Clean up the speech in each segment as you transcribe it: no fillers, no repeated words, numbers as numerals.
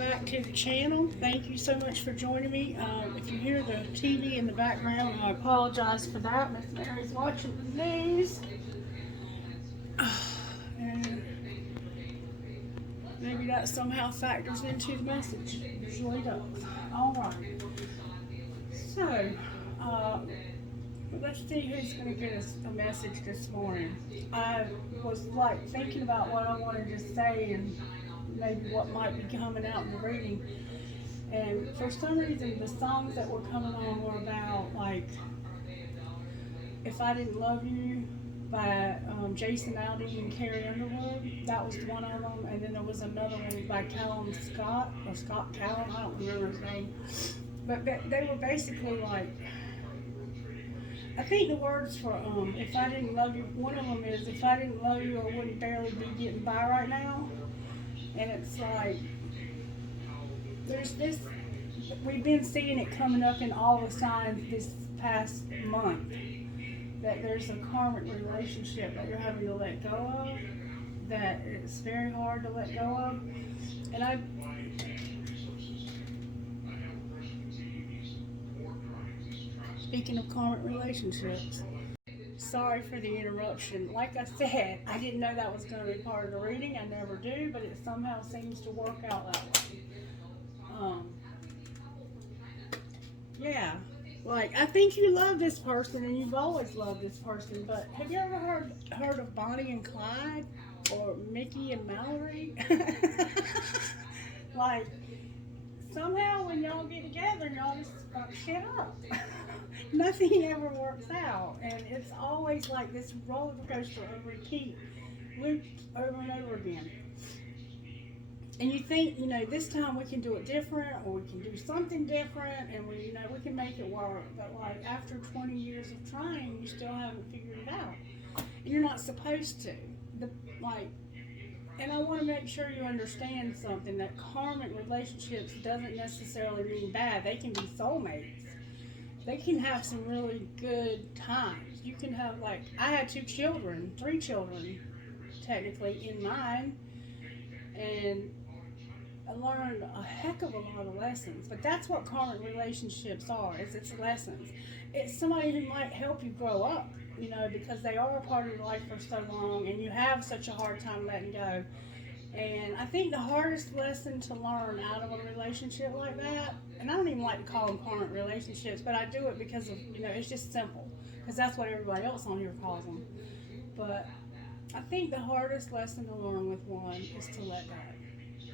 back to the channel. Thank you so much for joining me. If you hear the TV in the background, I apologize for that. Miss Mary's watching the news. And maybe that somehow factors into the message. It usually does. Alright. So, let's see who's going to get us a message this morning. I was thinking about what I wanted to say and maybe what might be coming out in the reading. And for some reason, the songs that were coming on were about, If I Didn't Love You by Jason Aldean and Carrie Underwood. That was one of them. And then there was another one by Callum Scott, or Scott Callum, I don't remember his name. But they were basically I think the words for If I Didn't Love You, one of them is, if I didn't love you, I wouldn't barely be getting by right now. And it's there's this, we've been seeing it coming up in all the signs this past month, that there's a karmic relationship that you're having to let go of, that it's very hard to let go of. And speaking of karmic relationships, sorry for the interruption. Like I said, I didn't know that was going to be part of the reading. I never do, but it somehow seems to work out that way. Yeah, I think you love this person and you've always loved this person, but have you ever heard of Bonnie and Clyde or Mickey and Mallory? Somehow when y'all get together, y'all just fuck shit up. Nothing ever works out, and it's always like this roller coaster of repeat, looped over and over again. And you think, this time we can do it different, or we can do something different, and we can make it work. But after 20 years of trying, you still haven't figured it out, and you're not supposed to. And I want to make sure you understand something, that karmic relationships doesn't necessarily mean bad. They can be soulmates. They can have some really good times. You can have, I had 3 children, technically, in mine, and I learned a heck of a lot of lessons. But that's what karmic relationships are, it's lessons. It's somebody who might help you grow up, because they are a part of your life for so long, and you have such a hard time letting go. And I think the hardest lesson to learn out of a relationship like that, and I don't even like to call them karmic relationships, but I do it because of, it's just simple, because that's what everybody else on here calls them. But I think the hardest lesson to learn with one is to let go.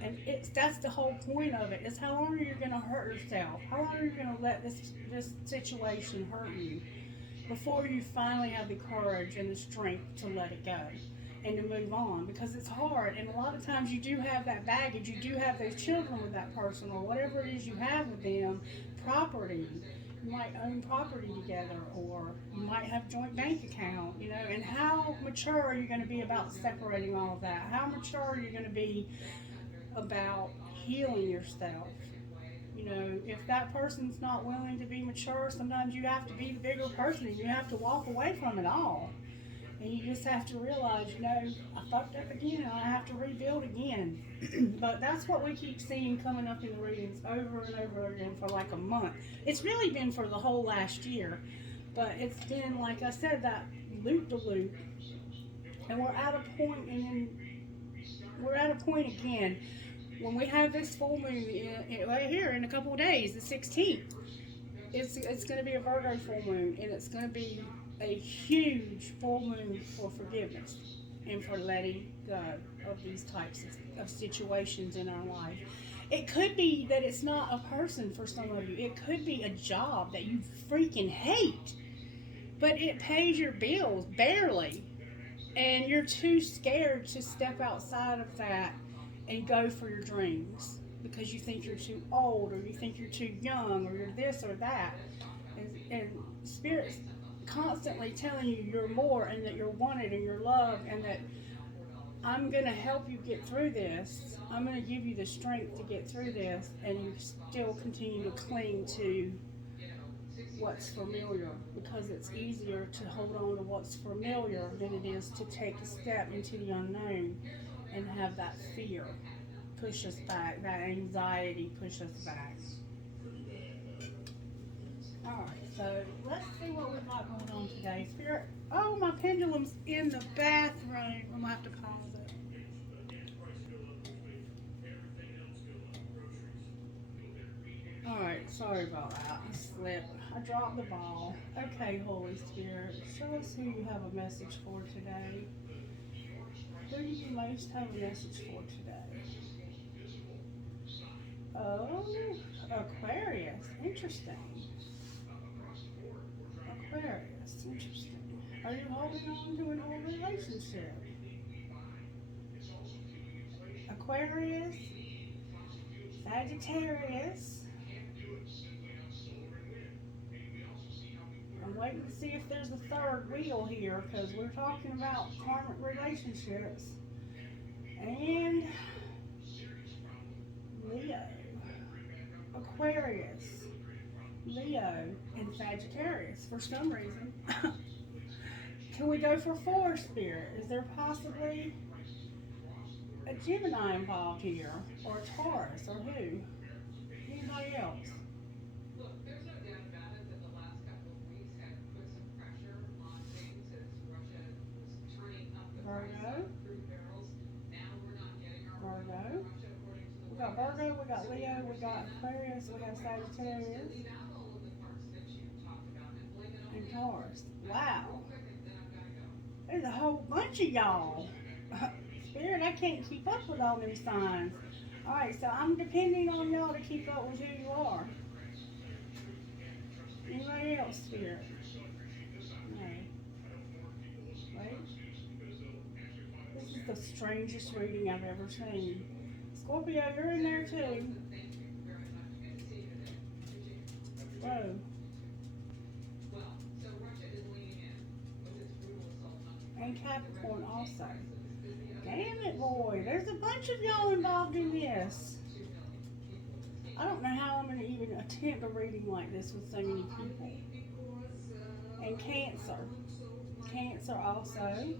And that's the whole point of it, is how long are you going to hurt yourself? How long are you going to let this situation hurt you before you finally have the courage and the strength to let it go and to move on? Because it's hard, and a lot of times you do have that baggage, you do have those children with that person, or whatever it is you have with them, property. You might own property together, or you might have joint bank account, and how mature are you going to be about separating all of that? How mature are you going to be about healing yourself? If that person's not willing to be mature, sometimes you have to be the bigger person, and you have to walk away from it all. And you just have to realize, I fucked up again, and I have to rebuild again. But that's what we keep seeing coming up in the readings over and over again for a month. It's really been for the whole last year. But it's been, like I said, that loop-de-loop. And we're at a point, again. When we have this full moon right here in a couple of days, the 16th, it's going to be a Virgo full moon, and it's going to be a huge full moon for forgiveness and for letting go of these types of situations in our life. It could be that it's not a person for some of you. It could be a job that you freaking hate, but it pays your bills barely, and you're too scared to step outside of that and go for your dreams because you think you're too old, or you think you're too young, or you're this or that. And Spirit's constantly telling you you're more, and that you're wanted, and you're loved, and that I'm going to help you get through this. I'm going to give you the strength to get through this, and you still continue to cling to what's familiar, because it's easier to hold on to what's familiar than it is to take a step into the unknown and have that fear. push us back. That anxiety push us back. Alright, so let's see what we've got going on today. Spirit, oh, my pendulum's in the bathroom. I'm going to have to pause it. Alright, sorry about that. I slipped. I dropped the ball. Okay, Holy Spirit, show us who you have a message for today. Who do you most have a message for today? Oh, Aquarius. Interesting. Aquarius. Interesting. Are you holding on to an old relationship? Aquarius. Sagittarius. I'm waiting to see if there's a third wheel here because we're talking about karmic relationships. And Leo, Aquarius, Leo, and Sagittarius for some reason. Can we go for 4, Spirit? Is there possibly a Gemini involved here? Or a Taurus? Or who? Anybody else? Virgo. We got Virgo, we got Leo, we got Aquarius, we got Sagittarius, and Taurus. Wow. There's a whole bunch of y'all. Spirit, I can't keep up with all them signs. Alright, so I'm depending on y'all to keep up with who you are. Anybody else, Spirit? No. Wait. This is the strangest reading I've ever seen. Scorpio, you're in there too. Whoa. And Capricorn also. Damn it, boy. There's a bunch of y'all involved in this. I don't know how I'm going to even attempt a reading like this with so many people. And Cancer. Cancer also.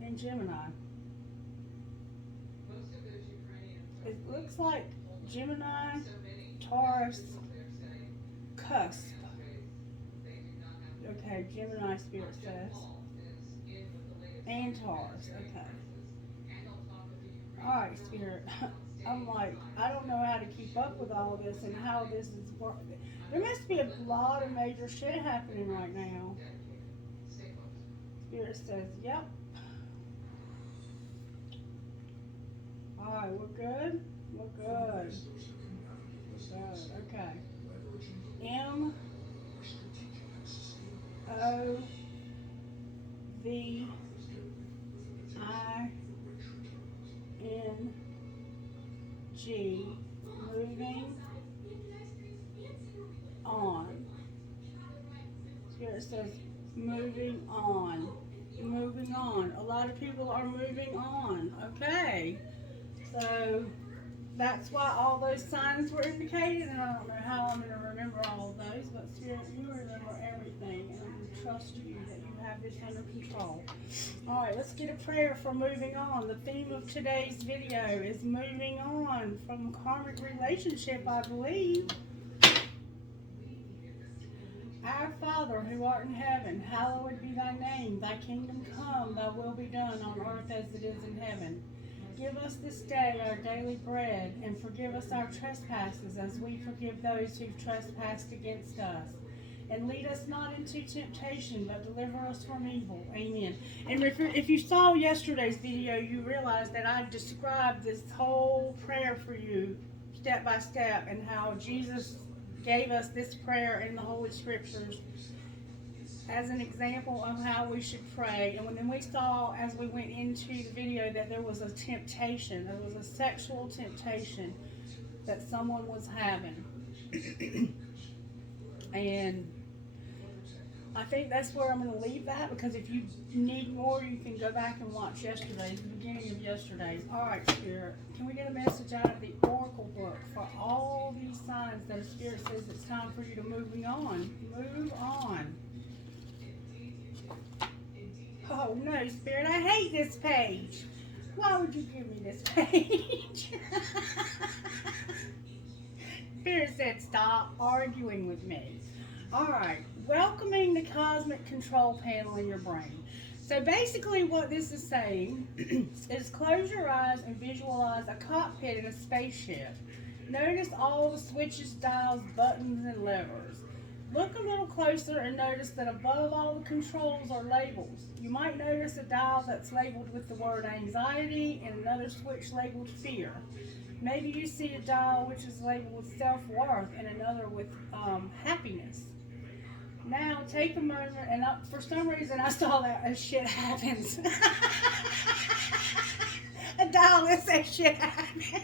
And Gemini. It looks like Gemini, Taurus, cusp. Okay, Gemini Spirit says. And Taurus, okay. Alright, Spirit. I'm like, I don't know how to keep up with all of this and how this is working. There must be a lot of major shit happening right now. Spirit says, yep. Alright, we're good? We're good. We're good, okay. M O V I N G, moving on. Spirit says moving on. Moving on. A lot of people are moving on. Okay. So that's why all those signs were indicated, and I don't know how I'm going to remember all of those, but Spirit, you remember everything, and I trust you that you have this under control. Alright, let's get a prayer for moving on. The theme of today's video is moving on from karmic relationship, I believe. Our Father, who art in heaven, hallowed be thy name. Thy kingdom come, thy will be done on earth as it is in heaven. Give us this day our daily bread, and forgive us our trespasses as we forgive those who've trespassed against us. And lead us not into temptation, but deliver us from evil. Amen. And if you saw yesterday's video, you realized that I described this whole prayer for you step by step, and how Jesus gave us this prayer in the Holy Scriptures as an example of how we should pray. And then we saw, as we went into the video, that there was a temptation. There was a sexual temptation that someone was having. And I think that's where I'm going to leave that, because if you need more, you can go back and watch yesterday's, the beginning of yesterday's. Alright, Spirit, can we get a message out of the Oracle book for all these signs that Spirit says it's time for you to move on? Move on. Oh no, Spirit, I hate this page. Why would you give me this page? Spirit said, stop arguing with me. Alright, welcoming the cosmic control panel in your brain. So basically what this is saying is close your eyes and visualize a cockpit in a spaceship. Notice all the switches, dials, buttons, and levers. Look a little closer and notice that above all the controls are labels. You might notice a dial that's labeled with the word anxiety and another switch labeled fear. Maybe you see a dial which is labeled with self-worth and another with happiness. Now take a moment, and for some reason I saw that as shit happens. A dial that says shit happens.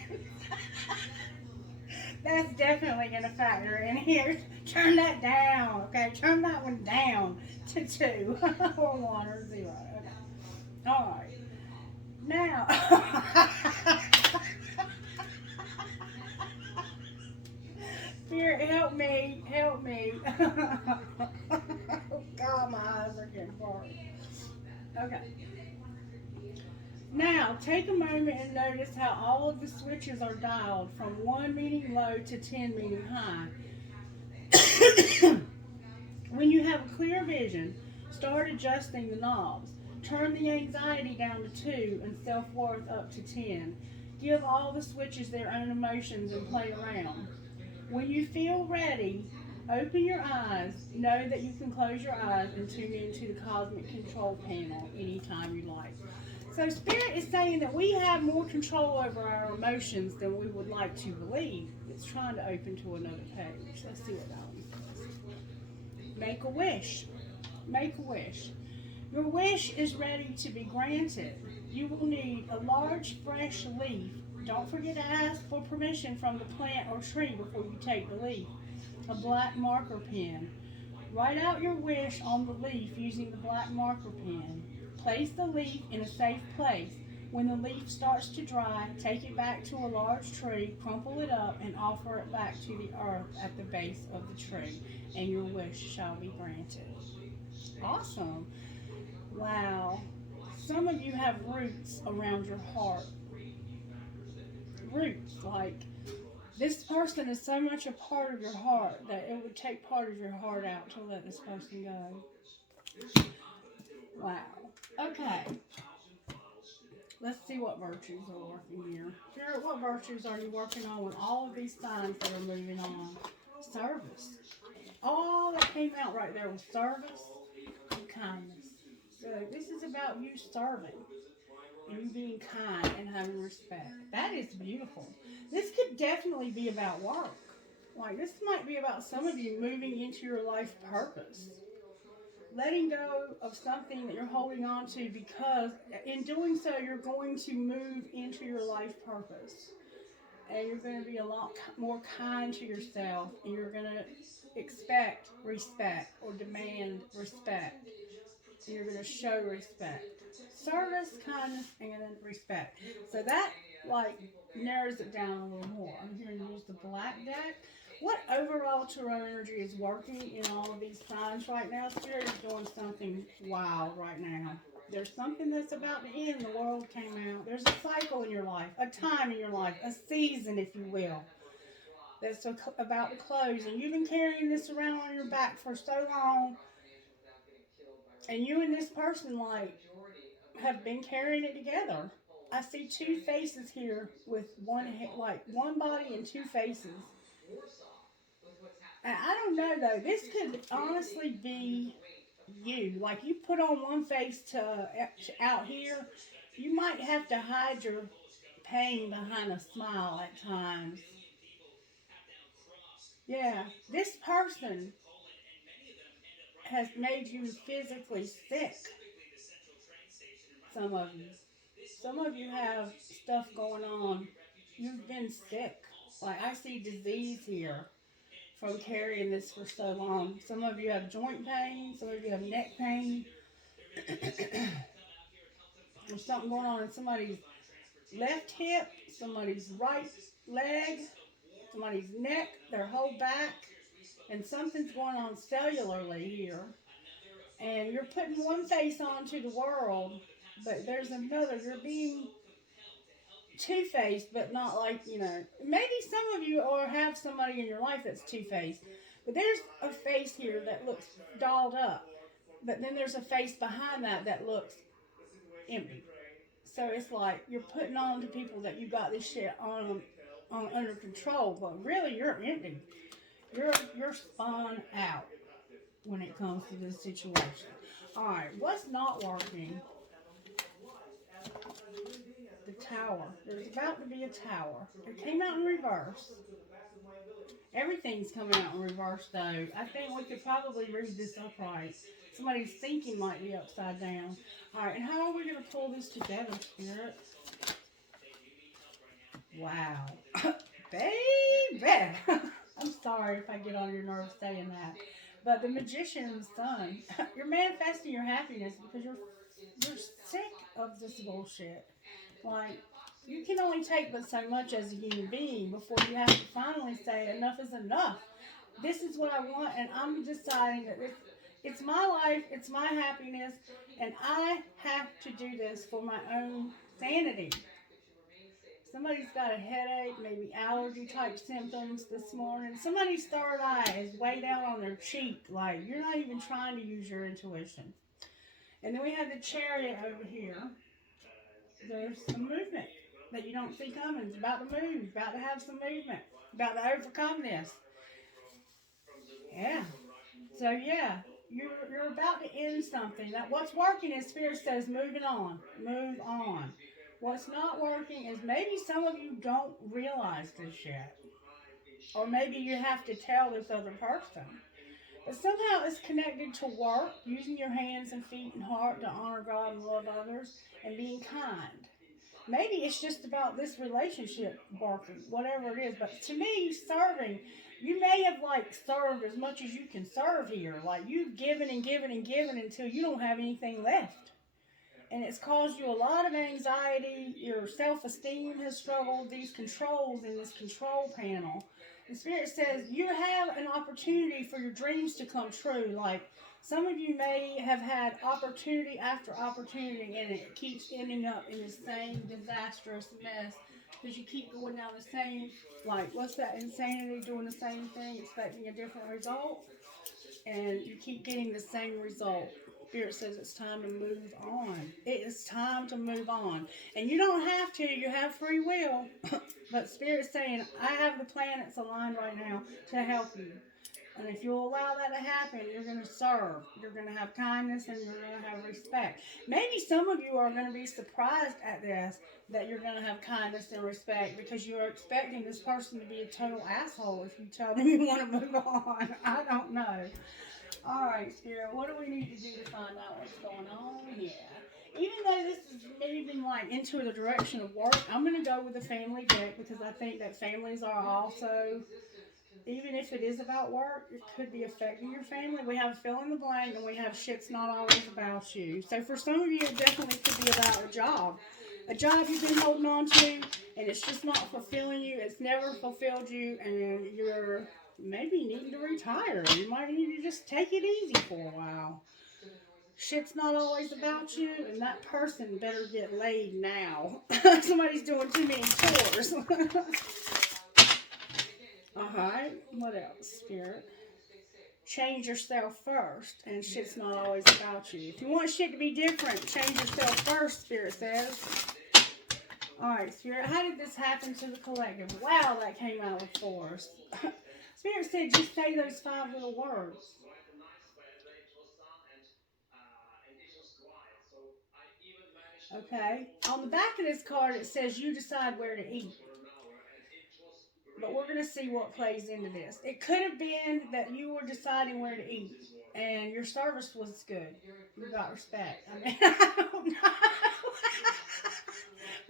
That's definitely going to factor in here. Turn that down, okay? Turn that one down to 2 or 1 or 0. Okay. All right. Now, Spirit, help me, help me. Oh, God, my eyes are getting blurry. Okay. Now, take a moment and notice how all of the switches are dialed from 1 meaning low to 10 meaning high. When you have a clear vision, start adjusting the knobs. Turn the anxiety down to 2 and self-worth up to 10. Give all the switches their own emotions and play around. When you feel ready, open your eyes. Know that you can close your eyes and tune into the cosmic control panel anytime you like. So Spirit is saying that we have more control over our emotions than we would like to believe. It's trying to open to another page. Let's see what that one says. Make a wish. Make a wish. Your wish is ready to be granted. You will need a large fresh leaf. Don't forget to ask for permission from the plant or tree before you take the leaf. A black marker pen. Write out your wish on the leaf using the black marker pen. Place the leaf in a safe place. When the leaf starts to dry, take it back to a large tree, crumple it up, and offer it back to the earth at the base of the tree, and your wish shall be granted. Awesome. Wow. Some of you have roots around your heart. Roots, like this person is so much a part of your heart that it would take part of your heart out to let this person go. Wow. Okay. Let's see what virtues are working here. Spirit, what virtues are you working on with all of these signs that are moving on? Service. All that came out right there was service and kindness. So this is about you serving and you being kind and having respect. That is beautiful. This could definitely be about work. Like this might be about some of you moving into your life purpose. Letting go of something that you're holding on to because in doing so you're going to move into your life purpose. And you're going to be a lot more kind to yourself and you're going to expect respect or demand respect. And you're going to show respect. Service, kindness, and respect. So that like narrows it down a little more. I'm here to use the black deck. What overall tarot energy is working in all of these signs right now? Spirit is doing something wild right now. There's something that's about to end. The world came out. There's a cycle in your life, a time in your life, a season, if you will, that's about to close. And you've been carrying this around on your back for so long. And you and this person, like, have been carrying it together. I see 2 faces here with one body and 2 faces. And I don't know though. This could honestly be you. Like you put on one face to out here, you might have to hide your pain behind a smile at times. Yeah, this person has made you physically sick. Some of you. Some of you have stuff going on. You've been sick. Like I see disease here from carrying this for so long. Some of you have joint pain. Some of you have neck pain. There's something going on in somebody's left hip, somebody's right leg, somebody's neck, their whole back, and something's going on cellularly here. And you're putting one face onto the world, but there's another. You're being two-faced, but not like, maybe some of you or have somebody in your life that's two-faced. But there's a face here that looks dolled up. But then there's a face behind that that looks empty. So it's like you're putting on to people that you got this shit on under control, but really you're empty. You're spun out when it comes to this situation. All right, what's not working? The tower. There's about to be a tower. It came out in reverse. Everything's coming out in reverse, though. I think we could probably read this upright. Somebody's thinking might be upside down. All right, and how are we going to pull this together, Spirit? Wow. Baby! I'm sorry if I get on your nerves saying that. But the Magician's son, you're manifesting your happiness because you're sick of this bullshit. Like, you can only take but so much as a human being before you have to finally say enough is enough. This is what I want, and I'm deciding that it's my life, it's my happiness, and I have to do this for my own sanity. Somebody's got a headache, maybe allergy type symptoms this morning. Somebody's third eye is way down on their cheek, like you're not even trying to use your intuition. And then we have the Chariot over here. There's some movement that you don't see coming. It's about to move, about to have some movement, about to overcome this. Yeah. So yeah, you're about to end something. That what's working is Spirit says moving on, move on. What's not working is maybe some of you don't realize this yet, or maybe you have to tell this other person. But somehow it's connected to work, using your hands and feet and heart to honor God and love others, and being kind. Maybe it's just about this relationship working, whatever it is. But to me, serving, you may have like served as much as you can serve here. Like you've given and given and given until you don't have anything left. And it's caused you a lot of anxiety. Your self-esteem has struggled. These controls in this control panel. The Spirit says you have an opportunity for your dreams to come true. Like some of you may have had opportunity after opportunity, and it keeps ending up in the same disastrous mess because you keep going down the same, like, what's that insanity, doing the same thing, expecting a different result, and you keep getting the same result. Spirit says it's time to move on. It is time to move on. And you don't have to, you have free will. But Spirit's saying, I have the planets aligned right now to help you. And if you'll allow that to happen, you're going to serve. You're going to have kindness and you're going to have respect. Maybe some of you are going to be surprised at this, that you're going to have kindness and respect because you're expecting this person to be a total asshole if you tell them you want to move on. I don't know. All right, Spirit, what do we need to do to find out what's going on here? Even though this is moving like into the direction of work, I'm going to go with the family deck because I think that families are also, even if it is about work, it could be affecting your family. We have fill in the blank and we have shit's not always about you. So for some of you, it definitely could be about a job. A job you've been holding on to and it's just not fulfilling you. It's never fulfilled you and you're maybe needing to retire. You might need to just take it easy for a while. Shit's not always about you, and that person better get laid now. Somebody's doing too many chores. Alright, what else, Spirit? Change yourself first, and shit's not always about you. If you want shit to be different, change yourself first, Spirit says. Alright, Spirit, how did this happen to the collective? Wow, that came out with force. Spirit said just say those 5 little words. Okay. On the back of this card, it says you decide where to eat. But we're going to see what plays into this. It could have been that you were deciding where to eat, and your service was good. You got respect. I mean, I don't know.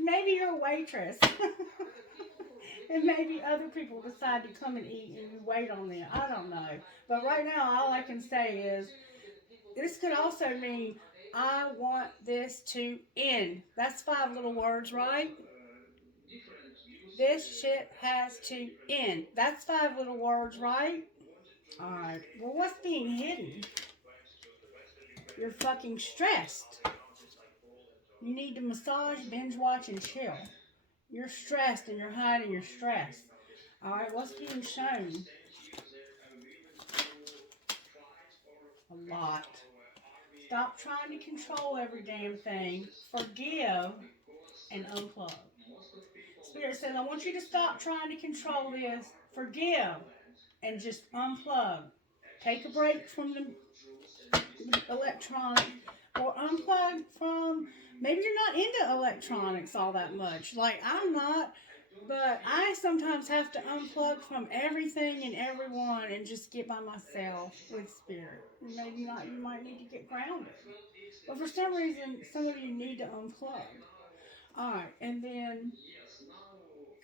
Maybe you're a waitress. And maybe other people decide to come and eat and you wait on them. I don't know. But right now, all I can say is, this could also mean, I want this to end. That's 5 little words, right? This shit has to end. That's 5 little words, right? Alright. Well, what's being hidden? You're fucking stressed. You need to massage, binge watch, and chill. You're stressed and you're hiding your stress. All right, what's being shown? A lot. Stop trying to control every damn thing. Forgive and unplug. Spirit says, I want you to stop trying to control this. Forgive and just unplug. Take a break from the electronic or unplug from, maybe you're not into electronics all that much. Like I'm not, but I sometimes have to unplug from everything and everyone and just get by myself with spirit. Maybe not, you might need to get grounded. But for some reason, some of you need to unplug. Alright, and then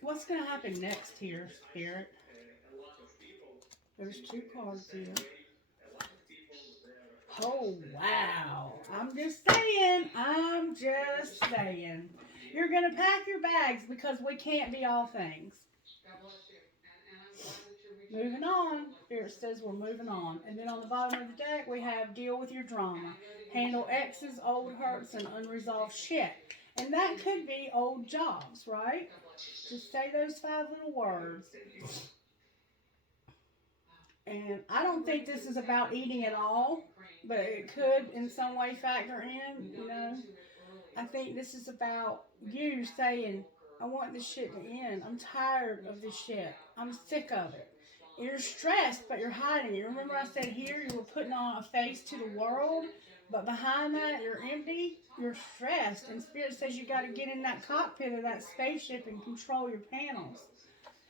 what's going to happen next here, Spirit? There's two cards here. Oh, wow. I'm just saying. I'm just saying. You're going to pack your bags because we can't be all things. Moving on. Spirit says we're moving on. And then on the bottom of the deck, we have deal with your drama. Handle exes, old hurts, and unresolved shit. And that could be old jobs, right? Just say those 5 little words. And I don't think this is about eating at all, but it could in some way factor in, you know. I think this is about you saying, I want this shit to end. I'm tired of this shit. I'm sick of it. You're stressed, but you're hiding it. Remember I said here you were putting on a face to the world, but behind that you're empty. You're stressed. And Spirit says you got to get in that cockpit of that spaceship and control your panels.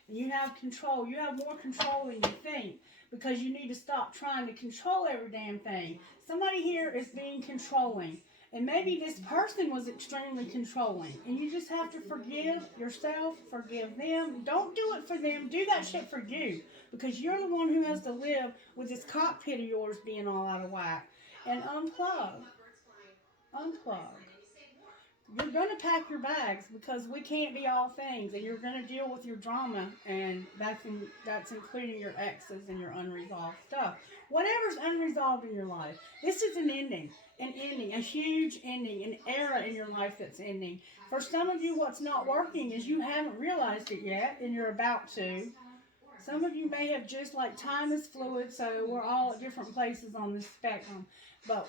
And you have control. You have more control than you think because you need to stop trying to control every damn thing. Somebody here is being controlling. And maybe this person was extremely controlling. And you just have to forgive yourself, forgive them. Don't do it for them. Do that shit for you. Because you're the one who has to live with this cockpit of yours being all out of whack. And unplug. Unplug. You're going to pack your bags because we can't be all things. And you're going to deal with your drama. And that's including your exes and your unresolved stuff. Whatever's unresolved in your life. This is an ending. An ending, a huge ending, an era in your life that's ending. For some of you, what's not working is you haven't realized it yet, and you're about to. Some of you may have just, like, time is fluid, so we're all at different places on this spectrum. But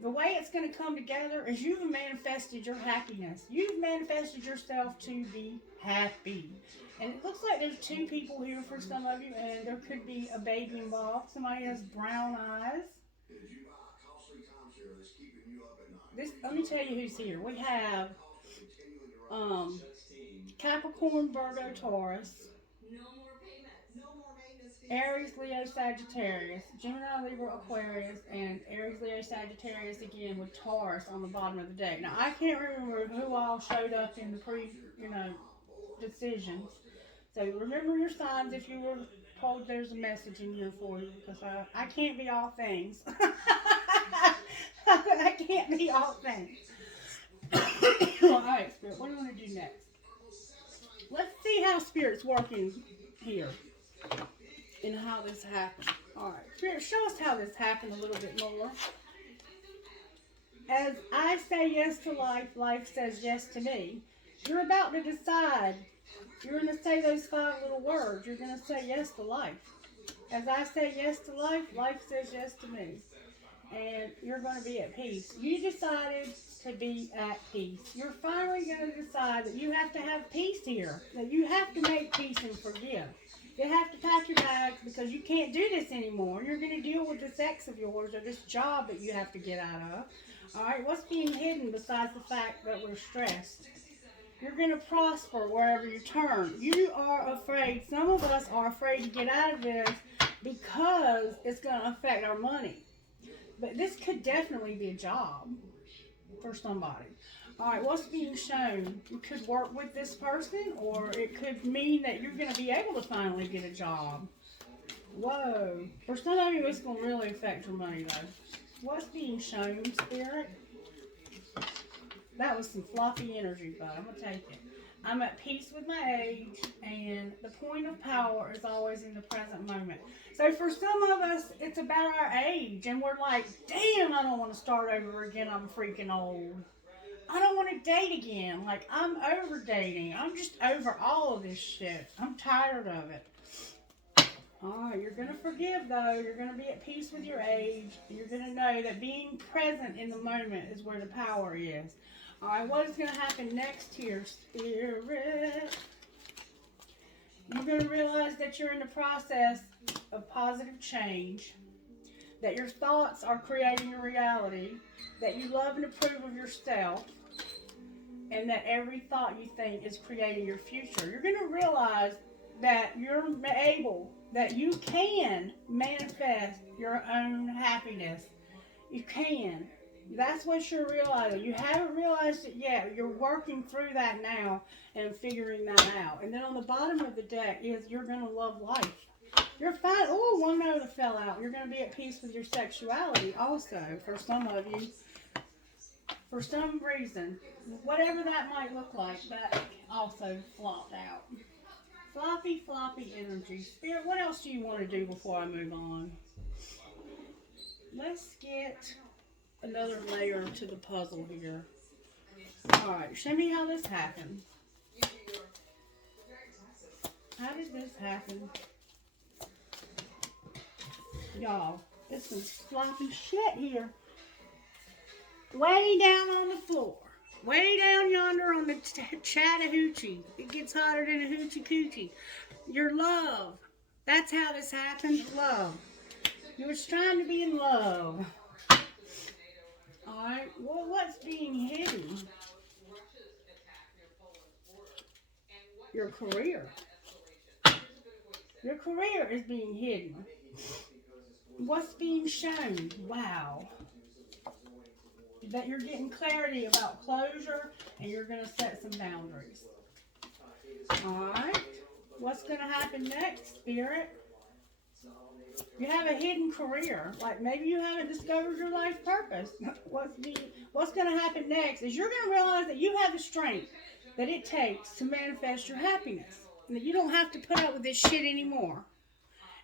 the way it's going to come together is you've manifested your happiness. You've manifested yourself to be happy. And it looks like there's 2 people here for some of you, and there could be a baby involved. Somebody has brown eyes. Let me tell you who's here. We have Capricorn, Virgo, Taurus, Aries, Leo, Sagittarius, Gemini, Libra, Aquarius, and Aries, Leo, Sagittarius again with Taurus on the bottom of the deck. Now I can't remember who all showed up in the decisions. So remember your signs if you were told there's a message in here for you, because I can't be all things. I can't be all things. Alright, Spirit, what do you want to do next? Let's see how Spirit's working here and how this happened. Alright, Spirit, show us how this happened a little bit more. As I say yes to life, life says yes to me. You're about to decide. You're going to say those 5 little words. You're going to say yes to life. As I say yes to life, life says yes to me. And you're going to be at peace. You decided to be at peace. You're finally going to decide that you have to have peace here. That you have to make peace and forgive. You have to pack your bags because you can't do this anymore. You're going to deal with this ex of yours or this job that you have to get out of. Alright, what's being hidden besides the fact that we're stressed? You're going to prosper wherever you turn. You are afraid. Some of us are afraid to get out of this because it's going to affect our money. But this could definitely be a job for somebody. Alright, what's being shown? You could work with this person, or it could mean that you're going to be able to finally get a job. Whoa. For some of you, it's going to really affect your money, though. What's being shown, Spirit? That was some floppy energy, but I'm going to take it. I'm at peace with my age, and the point of power is always in the present moment. So for some of us, it's about our age, and we're like, damn, I don't want to start over again. I'm freaking old. I don't want to date again. Like, I'm over dating. I'm just over all of this shit. I'm tired of it. Oh, you're going to forgive, though. You're going to be at peace with your age. You're going to know that being present in the moment is where the power is. All right, what is going to happen next here, Spirit? You're going to realize that you're in the process of positive change, that your thoughts are creating your reality, that you love and approve of yourself, and that every thought you think is creating your future. You're going to realize that you're able, that you can manifest your own happiness. You can. That's what you're realizing. You haven't realized it yet. You're working through that now and figuring that out. And then on the bottom of the deck is you're going to love life. You're fine. Oh, one note fell out. You're going to be at peace with your sexuality also for some of you. For some reason, whatever that might look like, that also flopped out. Floppy energy. Spirit, what else do you want to do before I move on? Let's get another layer to the puzzle here. Alright, show me how this happened. How did this happen? Y'all, it's some sloppy shit here. Way down on the floor. Way down yonder on the Chattahoochee. It gets hotter than a hoochie coochie. Your love. That's how this happened. Love. You were trying to be in love. Alright, well, what's being hidden? Your career. Your career is being hidden. What's being shown? Wow. That you're getting clarity about closure and you're going to set some boundaries. Alright. What's going to happen next, Spirit? You have a hidden career. Like maybe you haven't discovered your life purpose. What's going to happen next is you're going to realize that you have the strength that it takes to manifest your happiness. And that you don't have to put up with this shit anymore.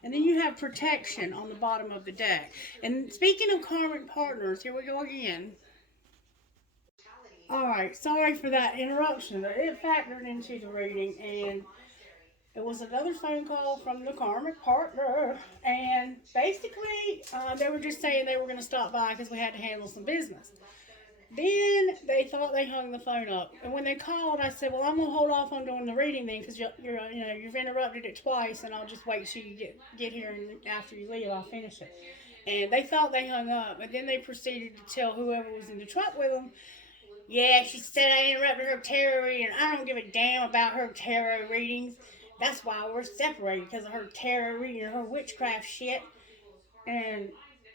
And then you have protection on the bottom of the deck. And speaking of karmic partners, here we go again. Alright, sorry for that interruption. It factored into the reading, and it was another phone call from the karmic partner. And basically, they were just saying they were going to stop by because we had to handle some business. Then they thought they hung the phone up. And when they called, I said, well, I'm going to hold off on doing the reading then because you've interrupted it twice, and I'll just wait till you get here, and after you leave, I'll finish it. And they thought they hung up, and then they proceeded to tell whoever was in the truck with them, yeah, she said I interrupted her tarot reading. I don't give a damn about her tarot readings. That's why we're separated, because of her tarot reading and her witchcraft shit. And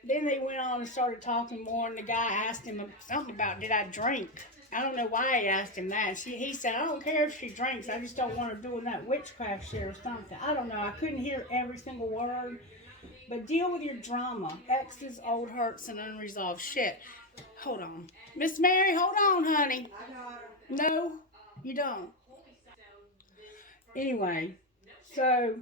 then they went on and started talking more, and the guy asked him something about, did I drink? I don't know why he asked him that. He said, I don't care if she drinks. I just don't want her doing that witchcraft shit or something. I don't know. I couldn't hear every single word. But deal with your drama. Exes, old hurts, and unresolved shit. Hold on. Miss Mary, hold on, honey. No, you don't. Anyway, so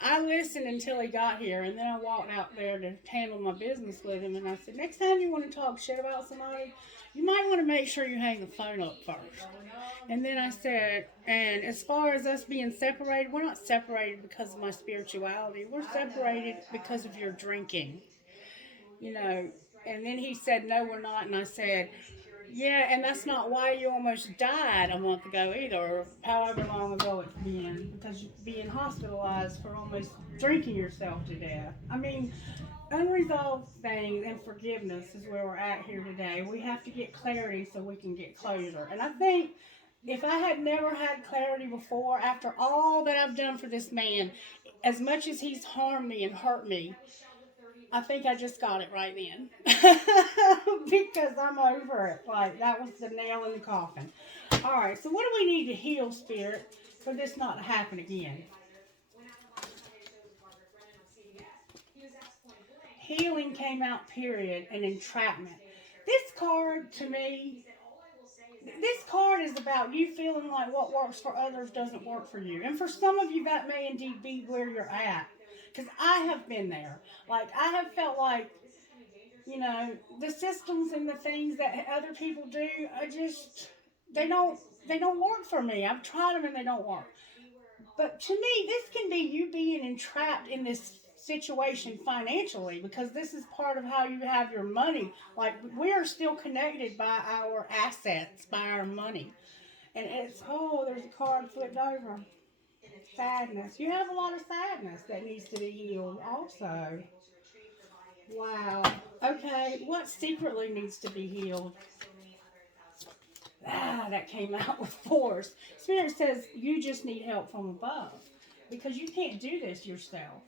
I listened until he got here, and then I walked out there to handle my business with him, and I said, next time you want to talk shit about somebody, you might want to make sure you hang the phone up first. And then I said, and as far as us being separated, we're not separated because of my spirituality. We're separated because of your drinking. And then he said, no, we're not. And I said, yeah, and that's not why you almost died a month ago either, or however long ago it's been, because you're being hospitalized for almost drinking yourself to death. I mean, unresolved things and forgiveness is where we're at here today. We have to get clarity so we can get closure. And I think if I had never had clarity before, after all that I've done for this man, as much as he's harmed me and hurt me, I think I just got it right then. Because I'm over it. Like, that was the nail in the coffin. Alright, so what do we need to heal, Spirit, for this not to happen again? Healing came out, period, and entrapment. This card, to me, this card is about you feeling like what works for others doesn't work for you. And for some of you, that may indeed be where you're at. Because I have been there. Like, I have felt like, The systems and the things that other people do, they don't, they don't work for me. I've tried them and they don't work. But to me, this can be you being entrapped in this situation financially because this is part of how you have your money. Like, we are still connected by our assets, by our money. And there's a card flipped over. Sadness. You have a lot of sadness that needs to be healed also. Wow. Okay, what secretly needs to be healed? That came out with force. Spirit says you just need help from above because you can't do this yourself.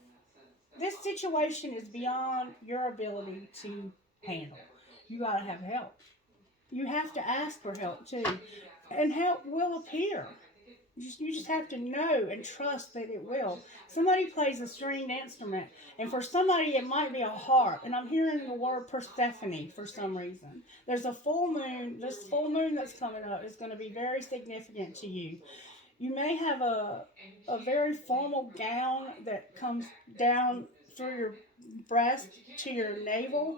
This situation is beyond your ability to handle. You got to have help. You have to ask for help too. And help will appear. You just have to know and trust that it will. Somebody plays a stringed instrument, and for somebody it might be a harp. And I'm hearing the word Persephone for some reason. There's a full moon. This full moon that's coming up is going to be very significant to you. You may have a very formal gown that comes down through your breast to your navel,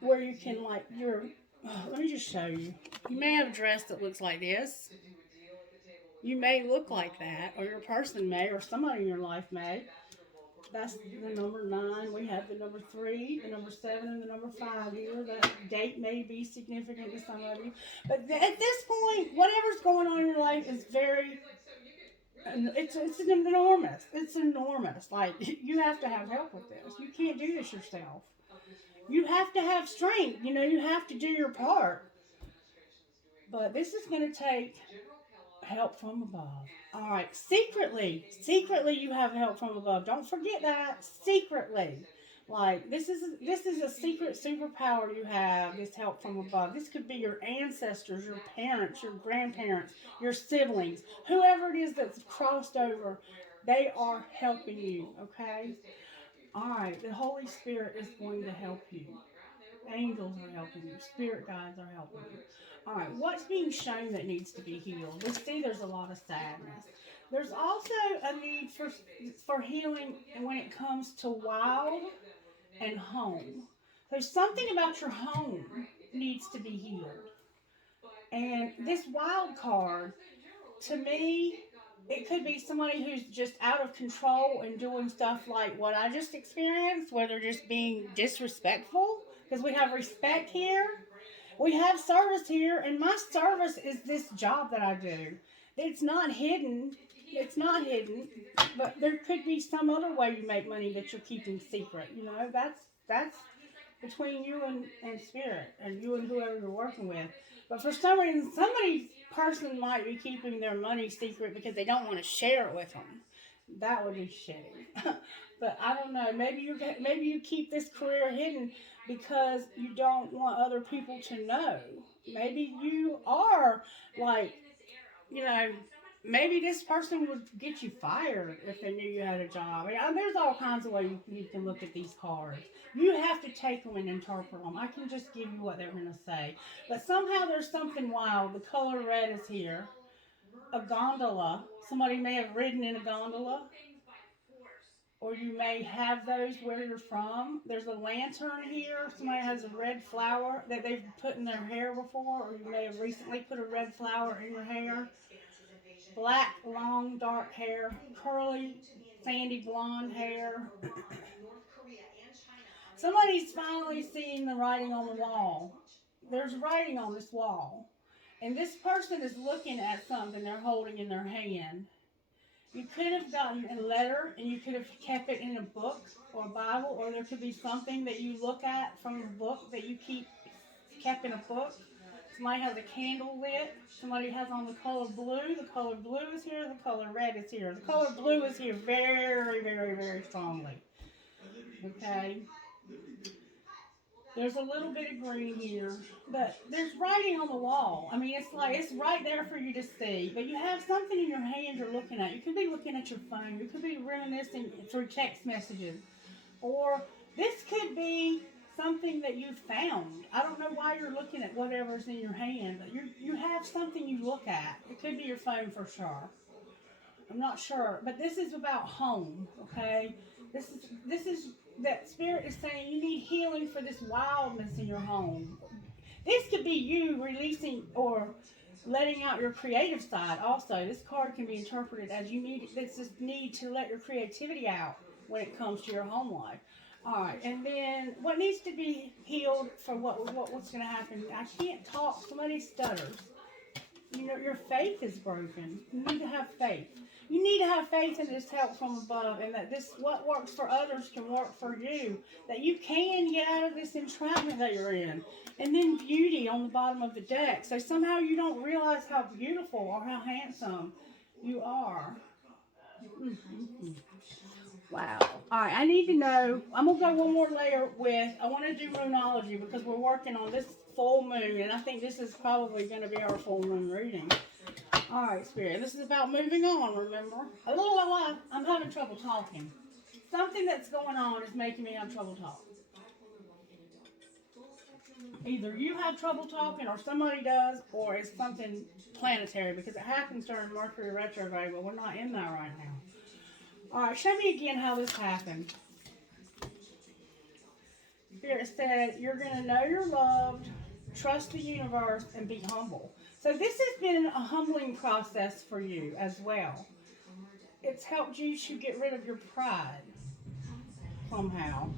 where you can let me just show you. You may have a dress that looks like this. You may look like that, or your person may, or somebody in your life may. That's the number 9. We have the number 3, the number 7, and the number 5 here. That date may be significant to some of you. But at this point, whatever's going on in your life is it's enormous. It's enormous. Like, you have to have help with this. You can't do this yourself. You have to have strength. You have to do your part. But this is going to take help from above. All right, secretly you have help from above. Don't forget that. Secretly. Like, this is a secret superpower you have, this help from above. This could be your ancestors, your parents, your grandparents, your siblings, whoever it is that's crossed over, they are helping you, okay? All right, the Holy Spirit is going to help you. Angels are helping you. Spirit guides are helping you. All right, what's being shown that needs to be healed? We see there's a lot of sadness. There's also a need for healing when it comes to wild and home. There's something about your home needs to be healed. And this wild card, to me, it could be somebody who's just out of control and doing stuff like what I just experienced, where they're just being disrespectful, because we have respect here. We have service here, and my service is this job that I do. It's not hidden. It's not hidden, but there could be some other way you make money that you're keeping secret. That's between you and spirit, and you and whoever you're working with. But for some reason, person might be keeping their money secret because they don't want to share it with them. That would be shitty. But I don't know. Maybe you keep this career hidden because you don't want other people to know. Maybe you are like, you know, maybe this person would get you fired if they knew you had a job. There's all kinds of ways you can look at these cards. You have to take them and interpret them. I can just give you what they're going to say. But somehow there's something wild. The color red is here. A gondola. Somebody may have ridden in a gondola. Or you may have those where you're from. There's a lantern here. Somebody has a red flower that they've put in their hair before, or you may have recently put a red flower in your hair. Black, long, dark hair, curly, sandy blonde hair. Somebody's finally seeing the writing on the wall. There's writing on this wall. And this person is looking at something they're holding in their hand. You could have gotten a letter and you could have kept it in a book or a Bible, or there could be something that you look at from a book that you kept in a book. Somebody has a candle lit. Somebody has on the color blue. The color blue is here. The color red is here. The color blue is here very, very, very strongly. Okay? There's a little bit of green here, but there's writing on the wall. I mean, it's right there for you to see. But you have something in your hand you're looking at. You could be looking at your phone. You could be reminiscing through text messages. Or this could be something that you found. I don't know why you're looking at whatever's in your hand, but you have something you look at. It could be your phone for sure. I'm not sure, but this is about home, okay? This is that Spirit is saying you need healing for this wildness in your home. This could be you releasing or letting out your creative side also. This card can be interpreted as you need this need to let your creativity out when it comes to your home life. All right, and then what needs to be healed for what's going to happen? I can't talk. Somebody stutters. You know, your faith is broken. You need to have faith. You need to have faith in this help from above, and that this what works for others can work for you. That you can get out of this entrapment that you're in. And then beauty on the bottom of the deck. So somehow you don't realize how beautiful or how handsome you are. Mm-hmm. Wow. All right, I need to know. I'm going to go one more layer with, I want to do moonology because we're working on this full moon, and I think this is probably going to be our full moon reading. All right, Spirit. This is about moving on, remember? I'm having trouble talking. Something that's going on is making me have trouble talking. Either you have trouble talking or somebody does, or it's something planetary because it happens during Mercury retrograde, but we're not in that right now. All right, show me again how this happened. Spirit said, you're going to know you're loved, trust the universe, and be humble. So this has been a humbling process for you as well. It's helped you to get rid of your pride somehow.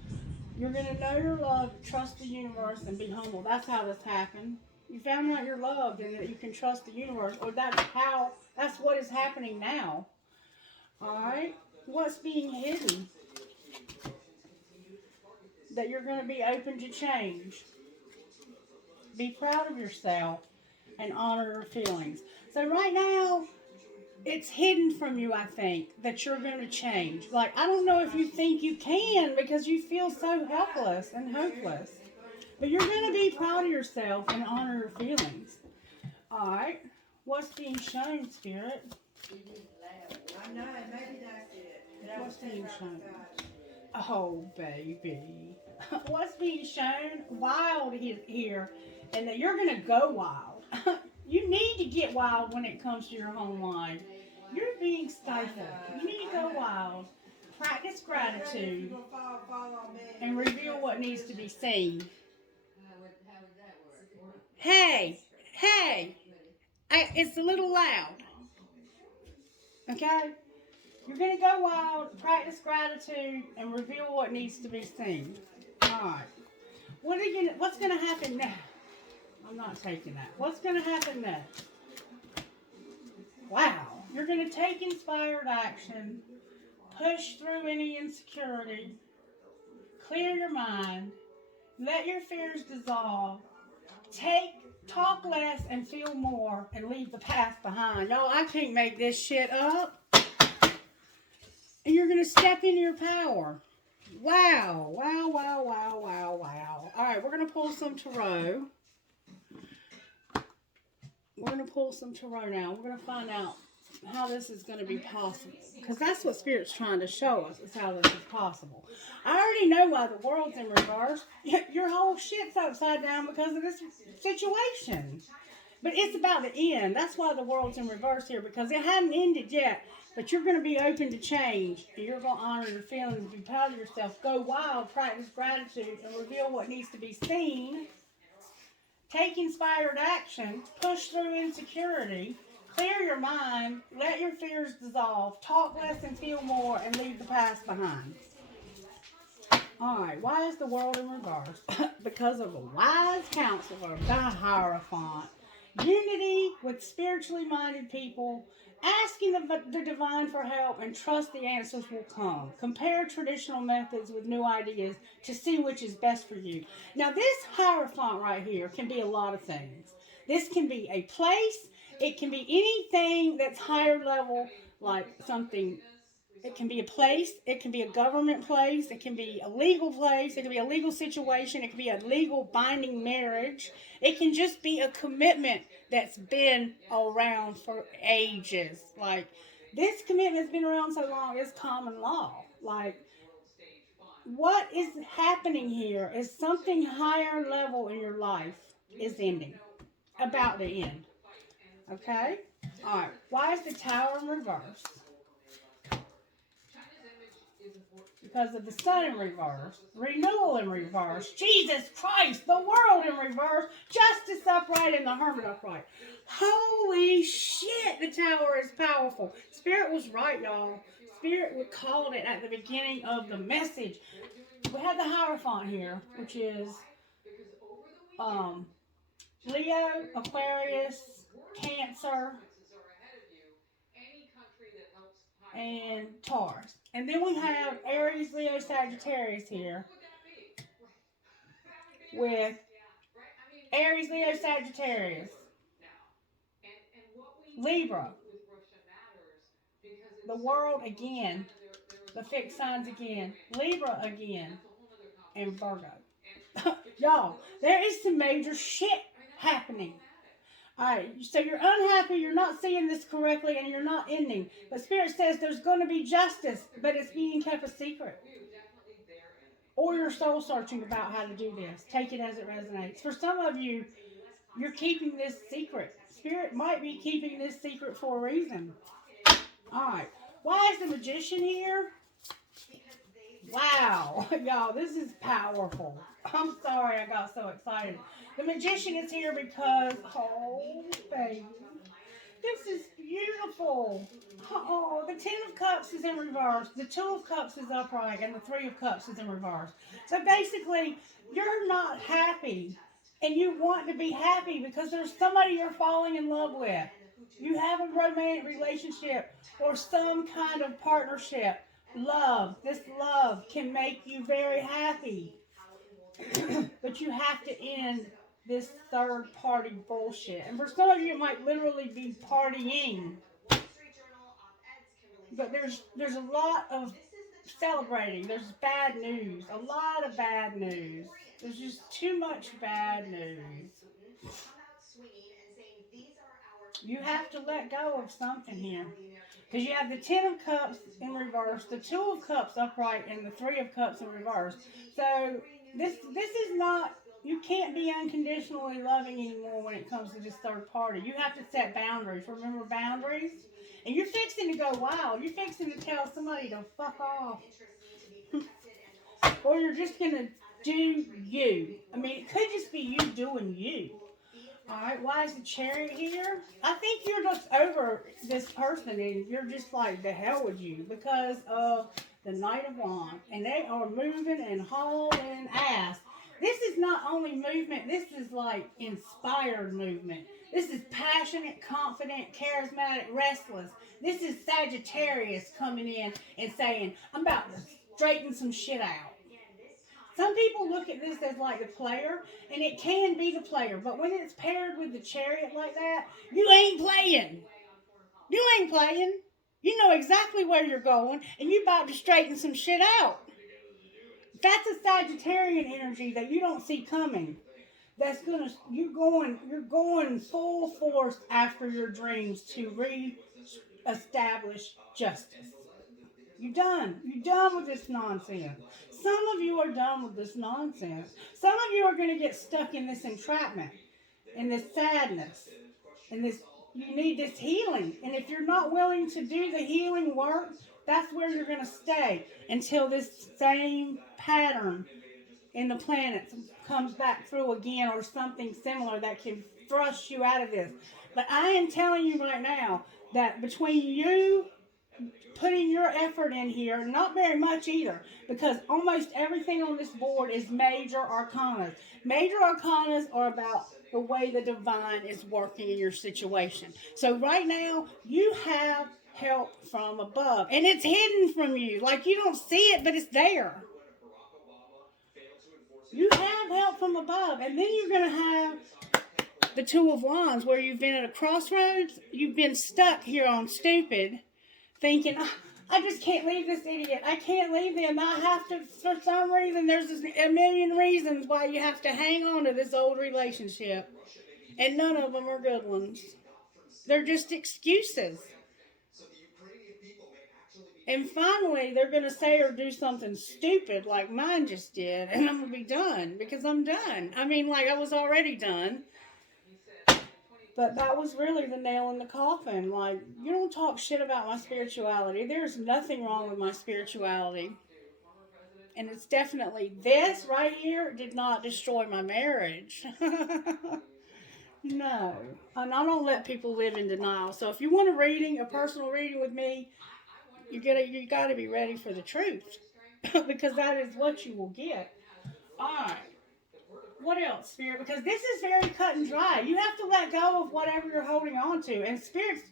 You're going to know you're loved, trust the universe, and be humble. That's how this happened. You found out you're loved and that you can trust the universe, or that's what is happening now. All right? What's being hidden? That you're going to be open to change. Be proud of yourself and honor your feelings. So right now, it's hidden from you, I think, that you're going to change. Like, I don't know if you think you can because you feel so helpless and hopeless. But you're going to be proud of yourself and honor your feelings. All right. What's being shown, Spirit? I know, maybe that's it. What's being shown? Oh, baby. What's being shown? Wild here. And that you're going to go wild. You need to get wild when it comes to your home life. You're being stifled. You need to go wild. Practice gratitude. And reveal what needs to be seen. Hey, it's a little loud. Okay? You're going to go wild, practice gratitude, and reveal what needs to be seen. All right. What's going to happen next? I'm not taking that. What's going to happen next? Wow. You're going to take inspired action, push through any insecurity, clear your mind, let your fears dissolve, talk less and feel more, and leave the past behind. No, I can't make this shit up. And you're going to step into your power. Wow. Wow. All right, we're going to pull some tarot. We're going to pull some tarot now. We're going to find out how this is going to be possible. Because that's what Spirit's trying to show us, is how this is possible. I already know why the world's in reverse. Your whole shit's upside down because of this situation. But it's about to end. That's why the world's in reverse here, because it hadn't ended yet. But you're going to be open to change. And you're going to honor your feelings, be proud of yourself, go wild, practice gratitude, and reveal what needs to be seen. Take inspired action, push through insecurity, clear your mind, let your fears dissolve, talk less and feel more, and leave the past behind. Alright, why is the world in reverse? Because of a wise counselor, the Hierophant. Unity with spiritually minded people, asking the divine for help, and trust the answers will come. Compare traditional methods with new ideas to see which is best for you. Now this Hierophant right here can be a lot of things. This can be a place. It can be anything that's higher level, like something. It can be a place. It can be a government place. It can be a legal place. It can be a legal situation. It can be a legal binding marriage. It can just be a commitment that's been around for ages. Like, this commitment's been around so long, it's common law. Like, what is happening here is something higher level in your life is ending. About to end. Okay? Alright. Why is the Tower in reverse? because of the sun in reverse, renewal in reverse, Jesus Christ, the world in reverse, justice upright, and the hermit upright. Holy shit, the tower is powerful. Spirit was right, y'all. Spirit called it at the beginning of the message. We have the Hierophant here, which is Leo, Aquarius, Cancer, and Taurus. And then we have Aries, Leo, Sagittarius here with Aries, Leo, Sagittarius, Libra, the world again, the fixed signs again, Libra again, and Virgo. Y'all, there is some major shit happening. Alright, so you're unhappy, you're not seeing this correctly, and you're not ending. But Spirit says there's going to be justice, but it's being kept a secret. Or you're soul searching about how to do this. Take it as it resonates. For some of you, you're keeping this secret. Spirit might be keeping this secret for a reason. Alright, why is the Magician here? Wow, y'all, this is powerful. I'm sorry I got so excited. The Magician is here because, oh, baby, this is beautiful. Oh, the Ten of Cups is in reverse, the Two of Cups is upright, and the Three of Cups is in reverse. So basically, you're not happy, and you want to be happy because there's somebody you're falling in love with. You have a romantic relationship or some kind of partnership. Love, this love can make you very happy. But you have to end this third party bullshit. And for some of you, it might literally be partying. But there's a lot of celebrating. There's bad news. A lot of bad news. There's just too much bad news. You have to let go of something here. Because you have the Ten of Cups in reverse, the Two of Cups upright, and the Three of Cups in reverse. So this is not, you can't be unconditionally loving anymore when it comes to this third party. You have to set boundaries. Remember boundaries? And you're fixing to go wild. You're fixing to tell somebody to fuck off. Or you're just going to do you. I mean, it could just be you doing you. Alright, why is the Chariot here? I think you're just over this person and you're just like, the hell with you, because of the Knight of Wands. And they are moving and hauling ass. This is not only movement, this is like inspired movement. This is passionate, confident, charismatic, restless. This is Sagittarius coming in and saying, I'm about to straighten some shit out. Some people look at this as like the player, and it can be the player, but when it's paired with the Chariot like that, you ain't playing. You ain't playing. You know exactly where you're going, and you're about to straighten some shit out. That's a Sagittarian energy that you don't see coming. That's you're going full force after your dreams to re-establish justice. You're done. You're done with this nonsense. Some of you are done with this nonsense. Some of you are going to get stuck in this entrapment, in this sadness, in this. You need this healing. And if you're not willing to do the healing work, that's where you're going to stay until this same pattern in the planets comes back through again, or something similar that can thrust you out of this. But I am telling you right now that between you putting your effort in here, not very much either, because almost everything on this board is major arcanas. Major arcanas are about the way the divine is working in your situation. So right now, you have help from above, and it's hidden from you. Like you don't see it, but it's there. You have help from above, and then you're going to have the Two of Wands, where you've been at a crossroads. You've been stuck here on stupid, thinking, I just can't leave this idiot. I can't leave him. I have to, for some reason, there's a million reasons why you have to hang on to this old relationship. And none of them are good ones. They're just excuses. And finally, they're going to say or do something stupid like mine just did. And I'm going to be done because I'm done. I mean, like I was already done. But that was really the nail in the coffin. Like, you don't talk shit about my spirituality. There's nothing wrong with my spirituality. And it's definitely, this right here did not destroy my marriage. No. And I don't let people live in denial. So if you want a personal reading with me, you gotta be ready for the truth. Because that is what you will get. Alright. What else, Spirit? Because this is very cut and dry. You have to let go of whatever you're holding on to. And Spirit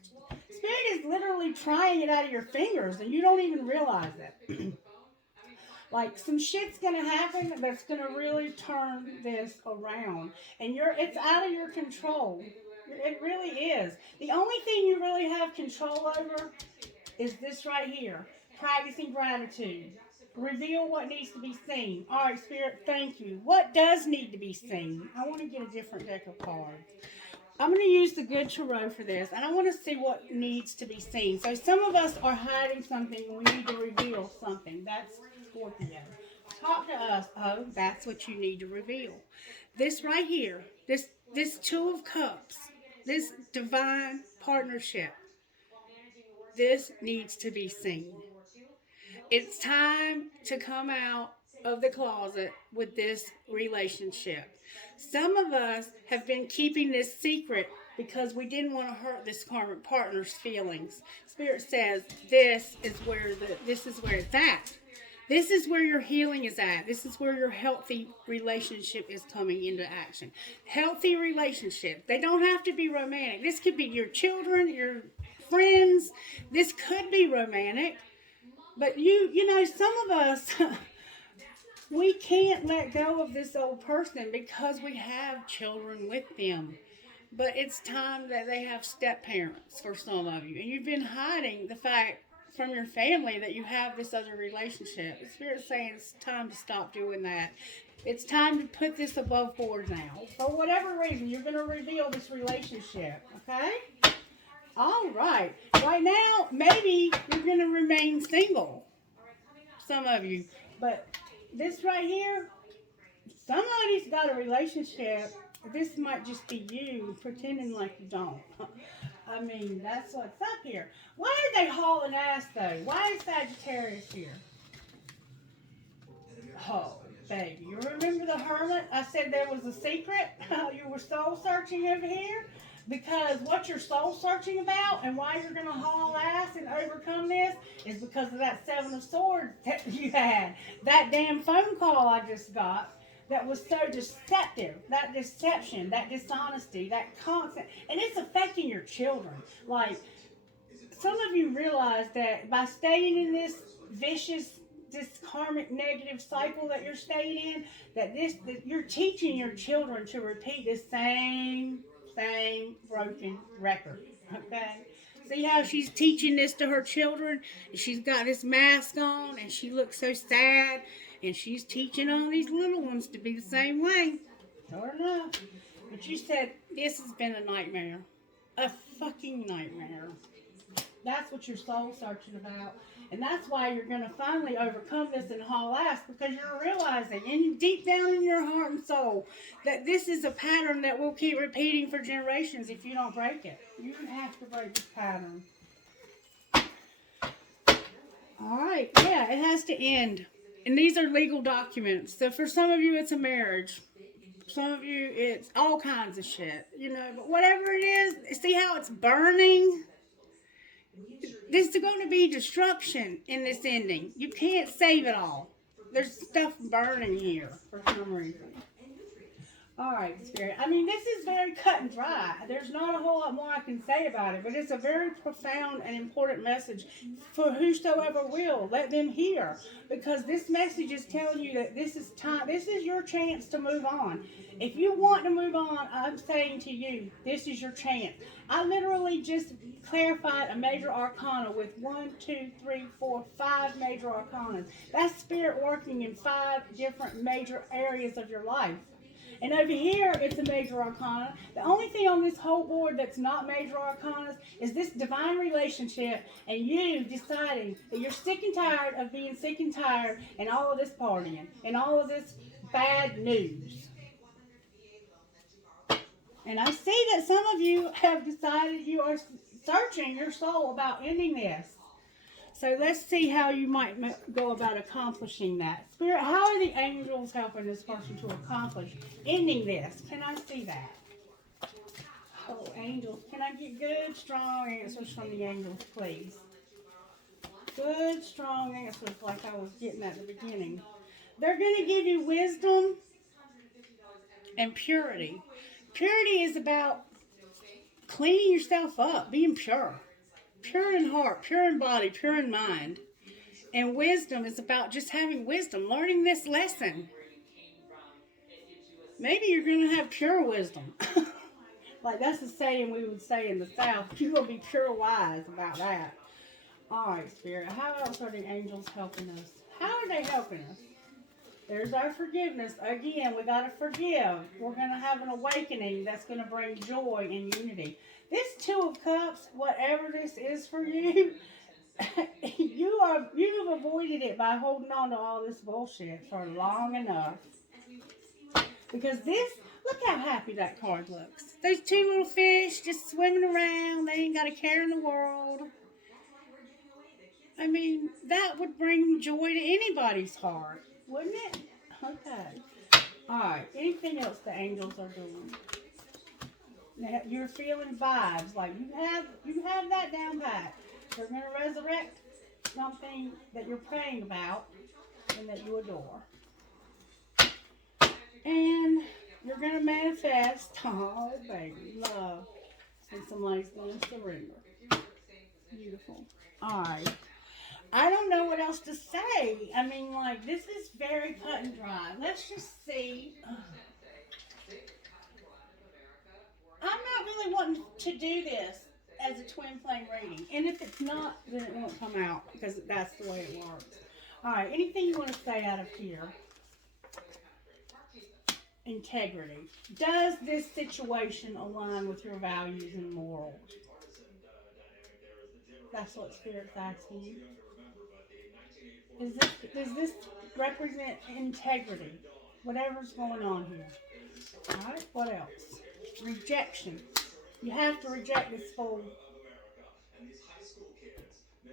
is literally trying it out of your fingers, and you don't even realize it. Like, some shit's gonna happen that's gonna really turn this around. And it's out of your control. It really is. The only thing you really have control over is this right here. Practicing gratitude. Reveal what needs to be seen. All right, Spirit, thank you. What does need to be seen? I want to get a different deck of cards. I'm going to use the Good Tarot for this, and I want to see what needs to be seen. So some of us are hiding something, and we need to reveal something. That's Scorpio. Talk to us. Oh, that's what you need to reveal. This right here, this Two of Cups, this divine partnership, this needs to be seen. It's time to come out of the closet with this relationship. Some of us have been keeping this secret because we didn't want to hurt this karmic partner's feelings. Spirit says this is where it's at. This is where your healing is at. This is where your healthy relationship is coming into action. Healthy relationship. They don't have to be romantic. This could be your children, your friends. This could be romantic. But you know, some of us, we can't let go of this old person because we have children with them. But it's time that they have step parents for some of you. And you've been hiding the fact from your family that you have this other relationship. The Spirit's saying it's time to stop doing that. It's time to put this above board now. For whatever reason, you're going to reveal this relationship. Okay? All right. Right now, maybe you're going to remain single. Some of you. But this right here, somebody's got a relationship. This might just be you pretending like you don't. I mean, that's what's up here. Why are they hauling ass, though? Why is Sagittarius here? Oh, baby. You remember the Hermit? I said there was a secret? You were soul searching over here? Because what you're soul searching about and why you're going to haul ass and overcome this is because of that Seven of Swords that you had. That damn phone call I just got that was so deceptive. That deception, that dishonesty, that constant. And it's affecting your children. Like, some of you realize that by staying in this vicious, this karmic negative cycle that you're staying in, that you're teaching your children to repeat the same broken record. Okay? See how she's teaching this to her children? She's got this mask on and she looks so sad, and she's teaching all these little ones to be the same way. Sure enough. But you said this has been a nightmare. A fucking nightmare. That's what you're soul searching about. And that's why you're going to finally overcome this and haul ass, because you're realizing, and deep down in your heart and soul, that this is a pattern that will keep repeating for generations if you don't break it. You have to break this pattern. Alright, yeah, it has to end. And these are legal documents. So for some of you, it's a marriage. Some of you, it's all kinds of shit. You know, but whatever it is, see how it's burning? There's going to be destruction in this ending. You can't save it all. There's stuff burning here for some reason. Alright, Spirit. I mean, this is very cut and dry. There's not a whole lot more I can say about it, but it's a very profound and important message for whosoever will. Let them hear. Because this message is telling you that this is time. This is your chance to move on. If you want to move on, I'm saying to you, this is your chance. I literally just clarified a major arcana with 1, 2, 3, 4, 5 major arcanas. That's Spirit working in 5 different major areas of your life. And over here, it's a major arcana. The only thing on this whole board that's not major arcanas is this divine relationship and you deciding that you're sick and tired of being sick and tired and all of this partying and all of this bad news. And I see that some of you have decided you are searching your soul about ending this. So let's see how you might go about accomplishing that. Spirit, how are the angels helping this person to accomplish ending this? Can I see that? Oh, angels, can I get good, strong answers from the angels, please? Good, strong answers like I was getting at the beginning. They're going to give you wisdom and purity. Purity is about cleaning yourself up, being pure. Pure in heart, pure in body, pure in mind. And wisdom is about just having wisdom, learning this lesson. Maybe you're going to have pure wisdom. Like that's the saying we would say in the South. You're going to be pure wise about that. All right, Spirit. How else are the angels helping us? How are they helping us? There's our forgiveness. Again, we got to forgive. We're going to have an awakening that's going to bring joy and unity. This Two of Cups, whatever this is for you, you have avoided it by holding on to all this bullshit for long enough. Because look how happy that card looks. Those two little fish just swimming around. They ain't got a care in the world. I mean, that would bring joy to anybody's heart, wouldn't it? Okay. All right. Anything else the angels are doing? You're feeling vibes like you have that down pat. They're going to resurrect something that you're praying about and that you adore. And you're going to manifest, oh baby, love. And somebody's going to surrender. Beautiful. All right. I don't know what else to say. I mean, like, this is very cut and dry. Let's just see. I'm not really wanting to do this as a twin flame reading. And if it's not, then it won't come out because that's the way it works. All right. Anything you want to say out of here? Integrity. Does this situation align with your values and morals? That's what Spirit's asking you. Does this represent integrity? Whatever's going on here. Alright, what else? Rejection. You have to reject this fool.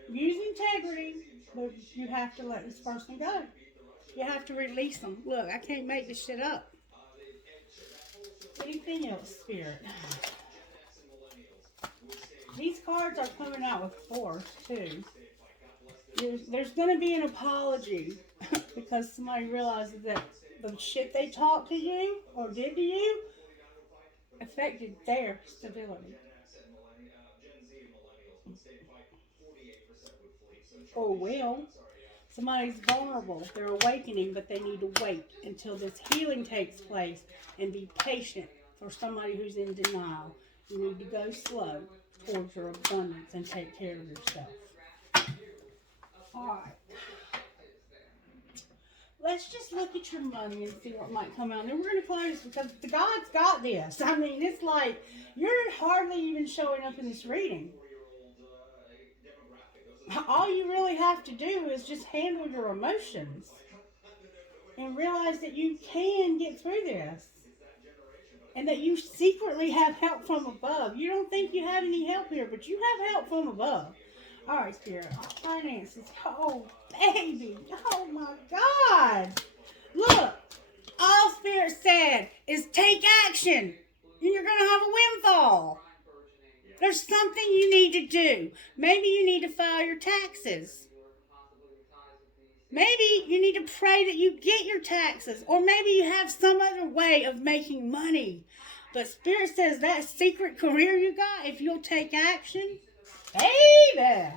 Use integrity, but you have to let this person go. You have to release them. Look, I can't make this shit up. Anything else, Spirit? These cards are coming out with force, too. There's going to be an apology because somebody realizes that the shit they talked to you or did to you affected their stability. Or will. Somebody's vulnerable. They're awakening, but they need to wait until this healing takes place and be patient for somebody who's in denial. You need to go slow towards your abundance and take care of yourself. Alright. Let's just look at your money and see what might come out. And then we're going to close because the God's got this. I mean, it's like you're hardly even showing up in this reading. All you really have to do is just handle your emotions and realize that you can get through this and that you secretly have help from above. You don't think you have any help here, but you have help from above. All right, Spirit. Finances. Oh, baby. Oh, my God. Look. All Spirit said is take action and you're going to have a windfall. There's something you need to do. Maybe you need to file your taxes. Maybe you need to pray that you get your taxes. Or maybe you have some other way of making money. But Spirit says that secret career you got, if you'll take action, baby.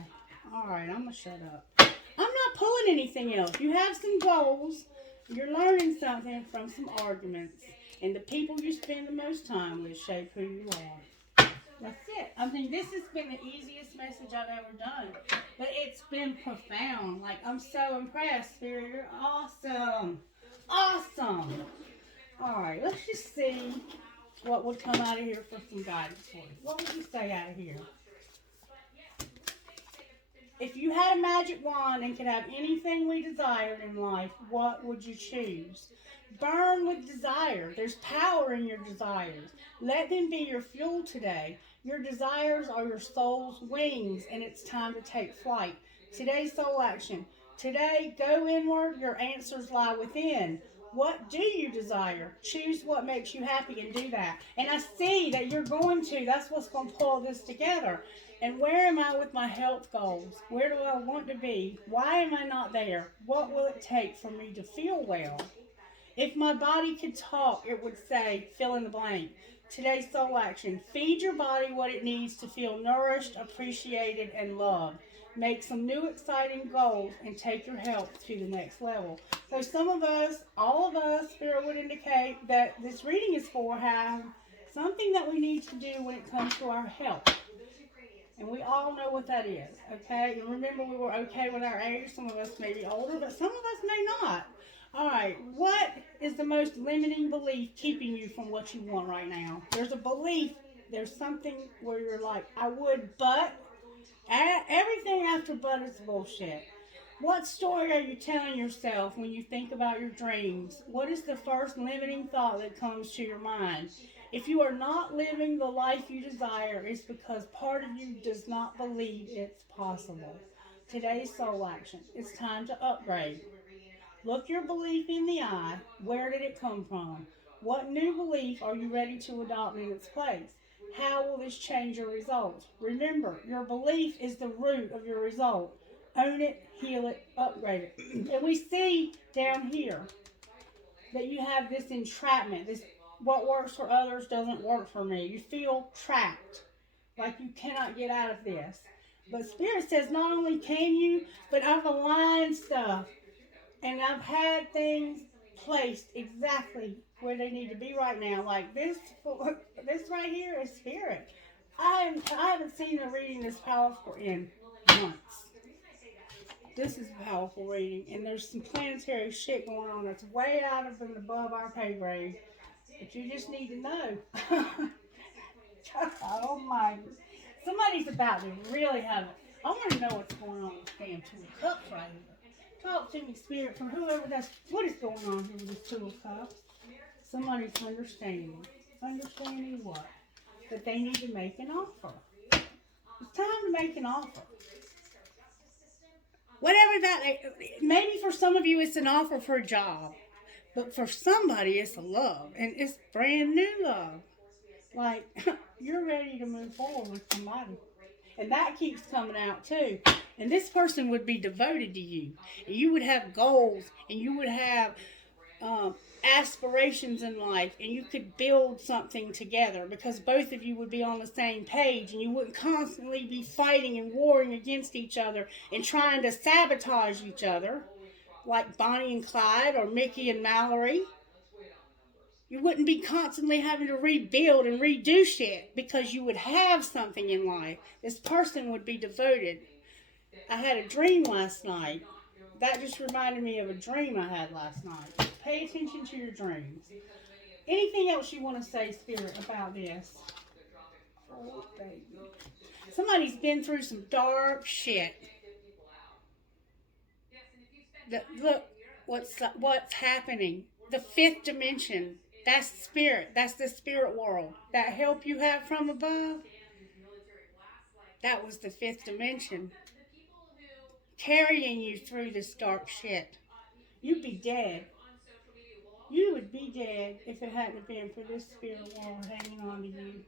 All right, I'm going to shut up. I'm not pulling anything else. You have some goals. You're learning something from some arguments. And the people you spend the most time with shape who you are. That's it. I mean, this has been the easiest message I've ever done. But it's been profound. Like, I'm so impressed, Spirit. You're awesome. Awesome. All right, let's just see what would come out of here for some guidance for you. What would you say out of here? If you had a magic wand and could have anything we desired in life, what would you choose? Burn with desire. There's power in your desires. Let them be your fuel today. Your desires are your soul's wings, and it's time to take flight. Today's soul action. Today, go inward. Your answers lie within. What do you desire? Choose what makes you happy and do that. And I see that you're going to. That's what's going to pull this together. And where am I with my health goals? Where do I want to be? Why am I not there? What will it take for me to feel well? If my body could talk, it would say, fill in the blank. Today's soul action. Feed your body what it needs to feel nourished, appreciated, and loved. Make some new exciting goals and take your health to the next level. So some of us, all of us, Spirit would indicate that this reading is for have something that we need to do when it comes to our health. And we all know what that is, okay? And remember, we were okay with our age. Some of us may be older, but some of us may not. All right, what is the most limiting belief keeping you from what you want right now? There's a belief, there's something where you're like, I would, but everything after but is bullshit. What story are you telling yourself when you think about your dreams? What is the first limiting thought that comes to your mind? If you are not living the life you desire, it's because part of you does not believe it's possible. Today's soul action. It's time to upgrade. Look your belief in the eye. Where did it come from? What new belief are you ready to adopt in its place? How will this change your results? Remember, your belief is the root of your result. Own it, heal it, upgrade it. And we see down here that you have this entrapment. This what works for others doesn't work for me. You feel trapped, like you cannot get out of this. But Spirit says not only can you, but I've aligned stuff. And I've had things placed exactly where they need to be right now. Like this right here is Spirit. I haven't seen a reading this powerful in months. This is a powerful reading. And there's some planetary shit going on that's way out of and above our pay grade. But you just need to know. God almighty. Somebody's about to really have it. I want to know what's going on with the damn Two of Cups right here. Talk to me, Spirit, from whoever that's, what is going on here with this Two of Cups? Somebody's understanding. Understanding what? That they need to make an offer. It's time to make an offer. Whatever that, maybe for some of you it's an offer for a job. But for somebody it's a love. And it's brand new love. Like, you're ready to move forward with somebody. And that keeps coming out too. And this person would be devoted to you. And you would have goals. And you would have aspirations in life. And you could build something together. Because both of you would be on the same page. And you wouldn't constantly be fighting and warring against each other. And trying to sabotage each other. Like Bonnie and Clyde or Mickey and Mallory. You wouldn't be constantly having to rebuild and redo shit because you would have something in life. This person would be devoted. I had a dream last night. That just reminded me of a dream I had last night. Pay attention to your dreams. Anything else you want to say, Spirit, about this? Oh, baby. Somebody's been through some dark shit. Look what's happening. The fifth dimension. That's spirit. That's the spirit world. That help you have from above. That was the fifth dimension. Carrying you through this dark shit. You'd be dead. You would be dead if it hadn't been for this spirit world hanging on to you.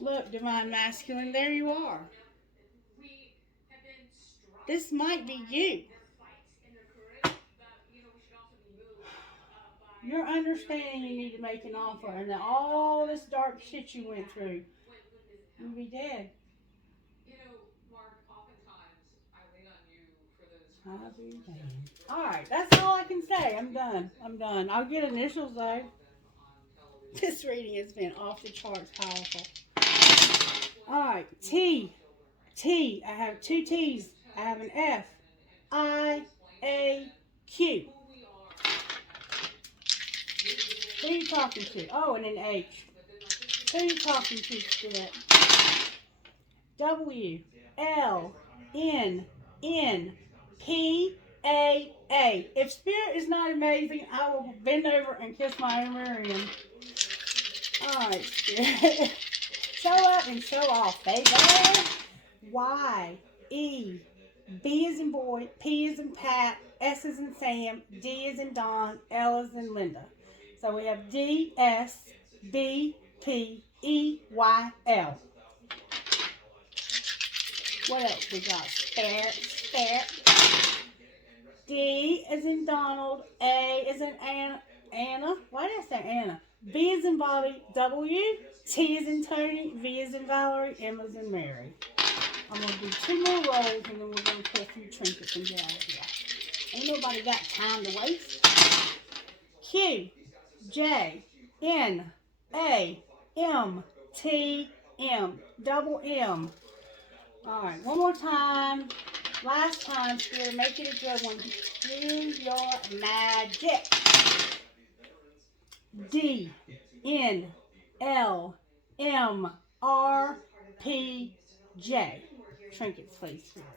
Look, Divine Masculine, there you are. This might be you. You're understanding you need to make an offer, and that all this dark shit you went through, you'll be dead. I'll be damned. Alright, that's all I can say. I'm done. I'll get initials though. This reading has been off the charts powerful. Alright, T. I have two T's. I have an F. I. A. Q. Who are you talking to? Oh, and an H. Who are you talking to, Spirit? W. L. N. N. P. A. A. If Spirit is not amazing, I will bend over and kiss my own rear end. Alright, Spirit. Show up and show off, baby. Y, E, B is in boy, P is in Pat, S is in Sam, D is in Don, L is in Linda. So we have D, S, B, P, E, Y, L. What else we got? Spare. D is in Donald, A is in Anna. Why did I say Anna? B is in Bobby, W, T is in Tony, V is in Valerie, M is in Mary. I'm going to do 2 more rolls and then we're going to put a few trinkets and get out of here. Ain't nobody got time to waste. Q, J, N, A, M, T, M, double M. All right, one more time. Last time, Spirit, make it a good one. Do your magic. D, N, L, M, R, P, J. Trinkets, please, Spirit.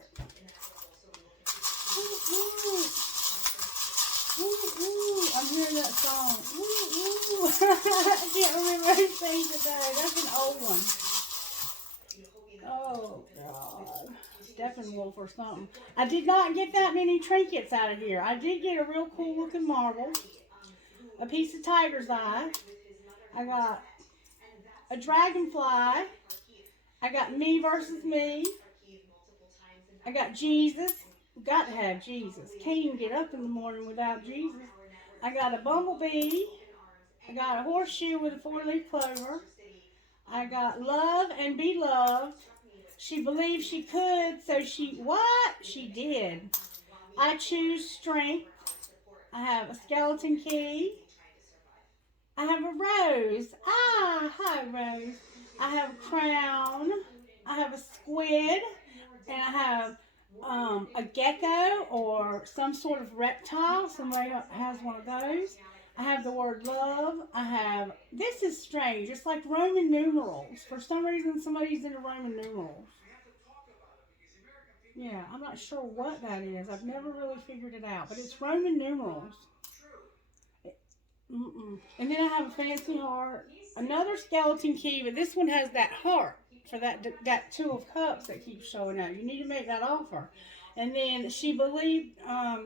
Ooh, I'm hearing that song. I can't remember anything today. That's an old one. Oh, God. Steppenwolf or something. I did not get that many trinkets out of here. I did get a real cool looking marble. A piece of tiger's eye. I got a dragonfly. I got me versus me. I got Jesus. Got to have Jesus. Can't even get up in the morning without Jesus. I got a bumblebee. I got a horseshoe with a 4-leaf clover. I got love and be loved. She believed she could, so she did. I choose strength. I have a skeleton key. I have a rose. Ah, hi, Rose. I have a crown. I have a squid. And I have a gecko or some sort of reptile. Somebody has one of those. I have the word love. This is strange. It's like Roman numerals. For some reason, somebody's into Roman numerals. Yeah, I'm not sure what that is. I've never really figured it out. But it's Roman numerals. And then I have a fancy heart. Another skeleton key, but this one has that heart for that 2 of cups that keeps showing up. You need to make that offer. And then she believed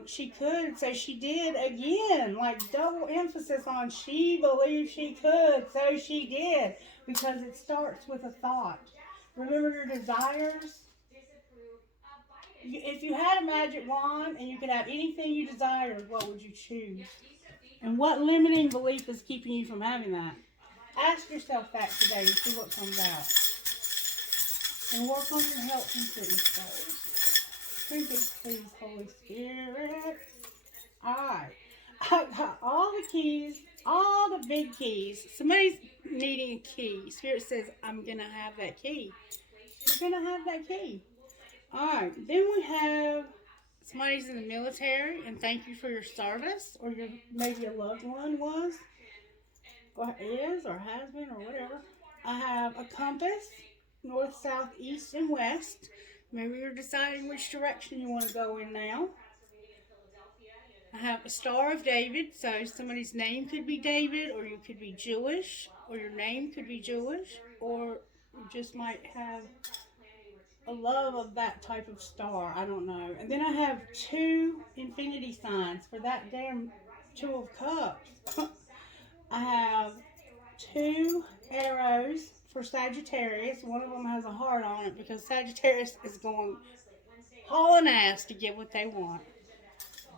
she could, so she did again. Like double emphasis on she believed she could, so she did. Because it starts with a thought. Remember your desires? If you had a magic wand and you could have anything you desired, what would you choose? And what limiting belief is keeping you from having that? Ask yourself that today and see what comes out. And work on your health and fitness goals. Trinkets, please, Holy Spirit. Alright. I got all the keys, all the big keys. Somebody's needing a key. Spirit says, I'm going to have that key. You're going to have that key. Alright. Then we have somebody's in the military, and thank you for your service, or maybe a loved one was, or is, or has been, or whatever. I have a compass, north, south, east, and west. Maybe you're deciding which direction you want to go in now. I have a Star of David, so somebody's name could be David, or you could be Jewish, or your name could be Jewish, or you just might have a love of that type of star. I don't know. And then I have 2 infinity signs for that damn 2 of cups. I have 2 arrows for Sagittarius. One of them has a heart on it because Sagittarius is going hauling ass to get what they want.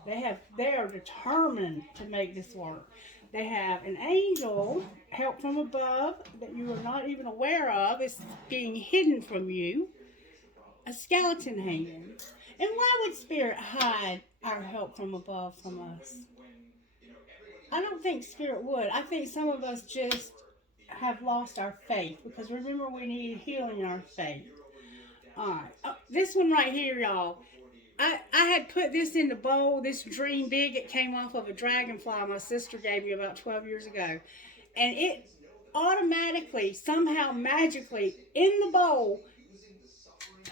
They are determined to make this work. They have an angel, help from above, that you are not even aware of. It's being hidden from you. A skeleton hand. And why would Spirit hide our help from above from us? I don't think Spirit would. I think some of us just have lost our faith. Because remember, we need healing in our faith. Alright. This one right here, y'all. I had put this in the bowl, this Dream Big. It came off of a dragonfly my sister gave me about 12 years ago. And it automatically, somehow magically, in the bowl,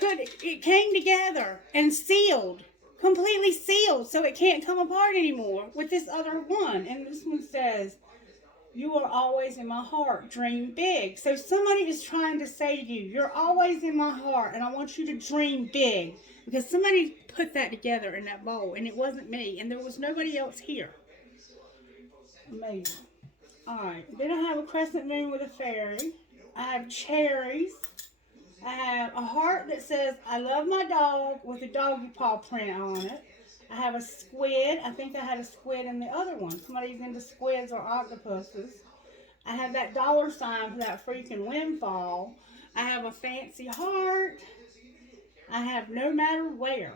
it came together and sealed, completely sealed, so it can't come apart anymore with this other one. And this one says, You are always in my heart. Dream big. So somebody is trying to say to you, you're always in my heart, and I want you to dream big. Because somebody put that together in that bowl, and it wasn't me, and there was nobody else here. Amazing. Alright, then I have a crescent moon with a fairy. I have cherries. I have a heart that says, I love my dog, with a doggy paw print on it. I have a squid. I think I had a squid in the other one. Somebody's into squids or octopuses. I have that dollar sign for that freaking windfall. I have a fancy heart. I have no matter where.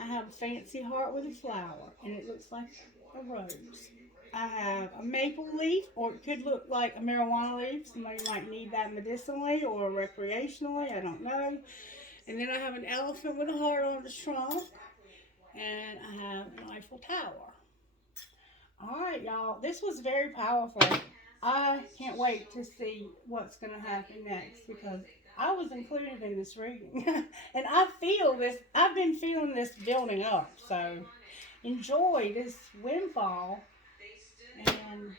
I have a fancy heart with a flower, and it looks like a rose. I have a maple leaf, or it could look like a marijuana leaf. Somebody might need that medicinally or recreationally. I don't know. And then I have an elephant with a heart on the trunk. And I have an Eiffel Tower. Alright, y'all. This was very powerful. I can't wait to see what's going to happen next, because I was included in this reading. And I feel this. I've been feeling this building up. So enjoy this windfall and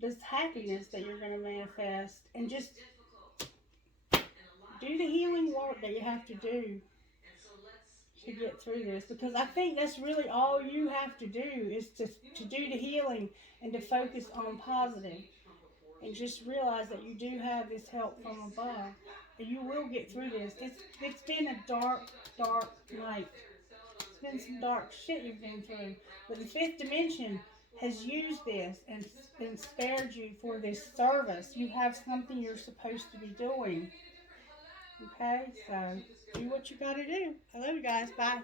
this happiness that you're going to manifest. And just do the healing work that you have to do to get through this, because I think that's really all you have to do is to do the healing and to focus on positive, and just realize that you do have this help from above, and you will get through this. It's been a dark night. It's been some dark shit you've been through, but the fifth dimension has used this and spared you for this service. You have something you're supposed to be doing. Okay, so do what you gotta do. I love you guys. Bye.